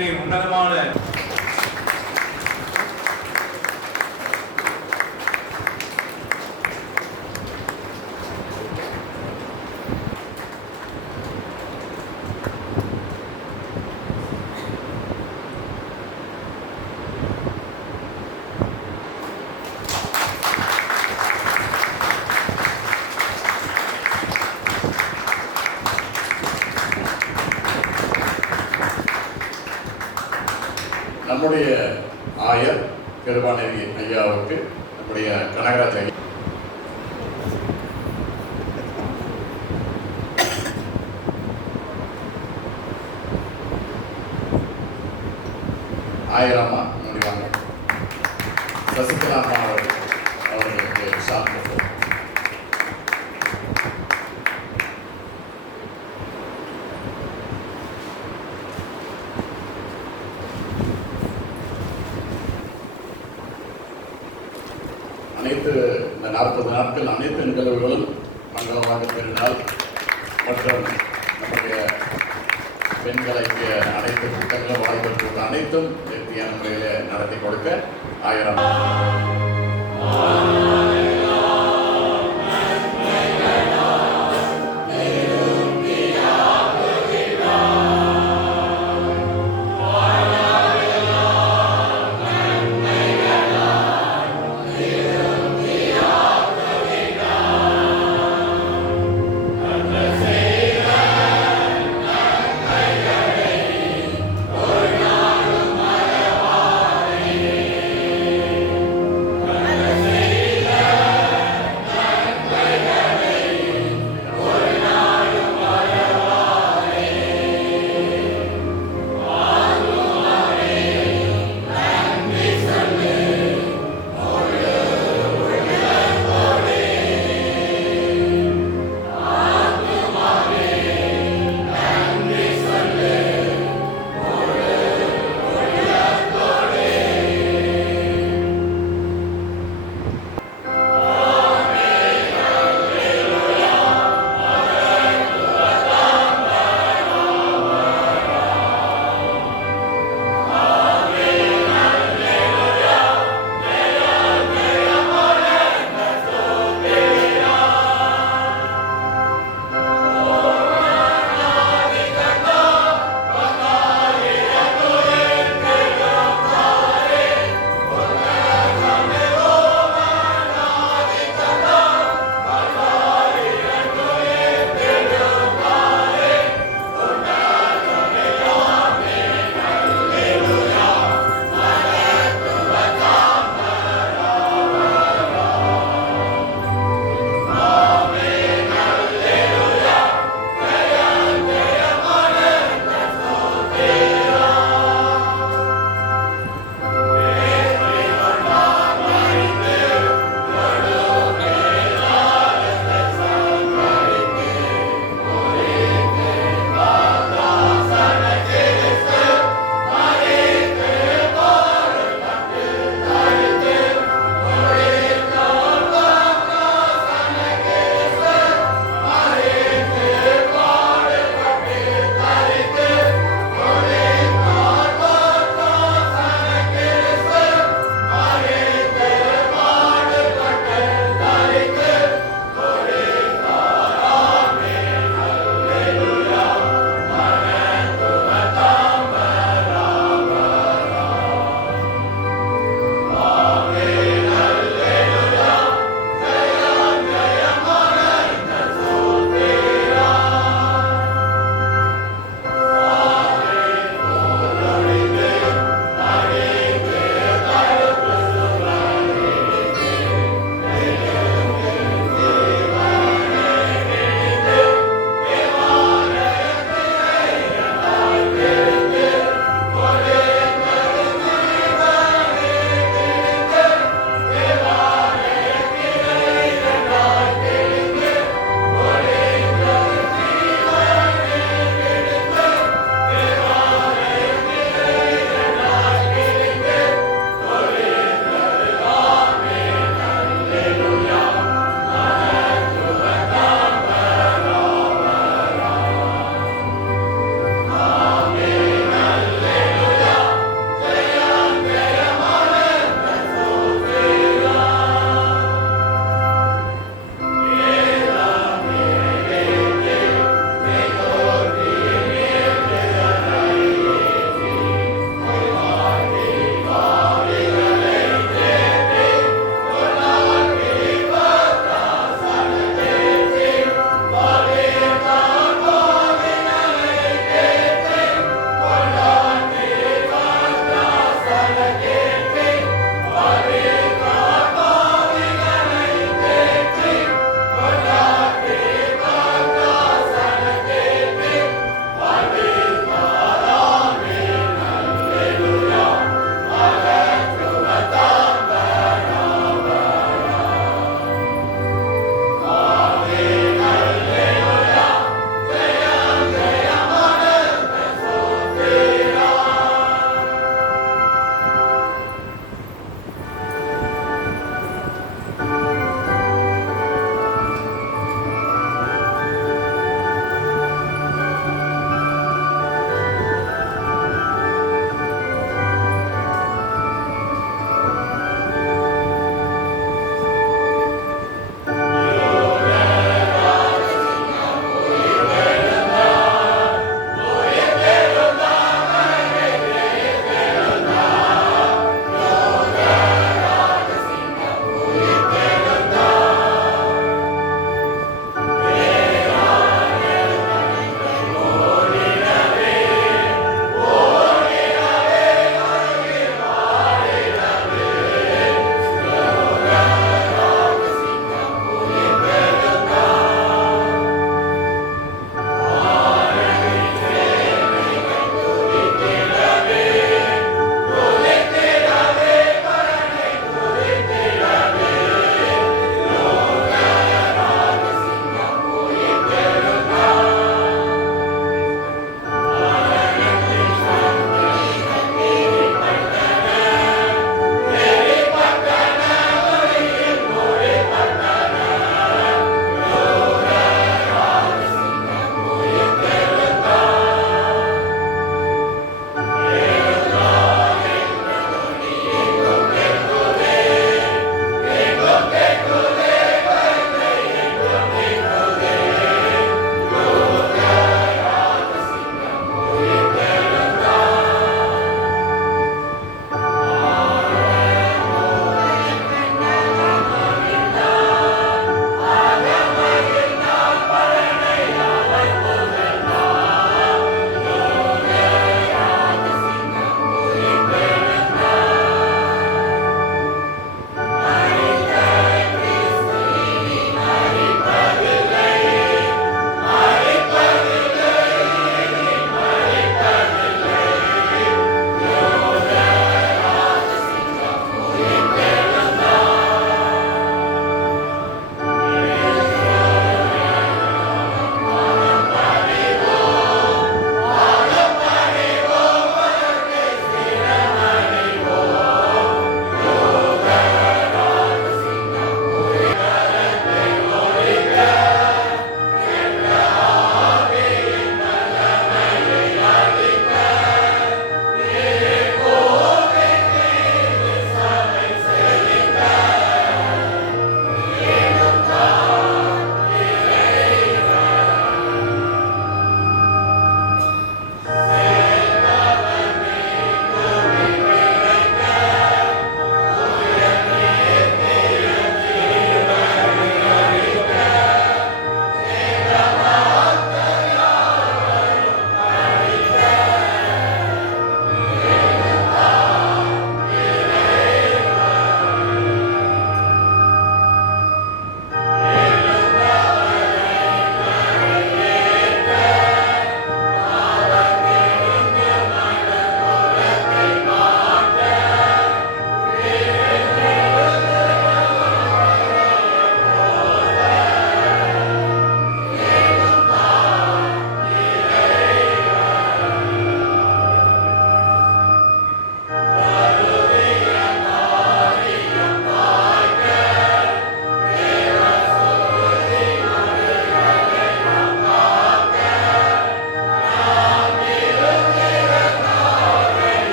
இத்தனை உன்னதமான நம்முடைய ஆயர் கிருபாநிதி ஐயாவுக்கு நம்முடைய கனகராஜ் ஐயா ஆயிரம்மா முடிவாங்க. சசிகலா அம்மா அவர்களுக்கு சாப்பிட்டு அனைத்து இந்த 40 நாட்கள் அனைத்து நிகழ்வுகளும் மங்களமாக பெருநாள் மற்றும் நம்முடைய பெண்களுக்கு அனைத்து கூட்டங்களும் வாய்ப்பு அனைத்தும் வெற்றியான முறையில் நடத்தி கொடுக்க ஆயிரம்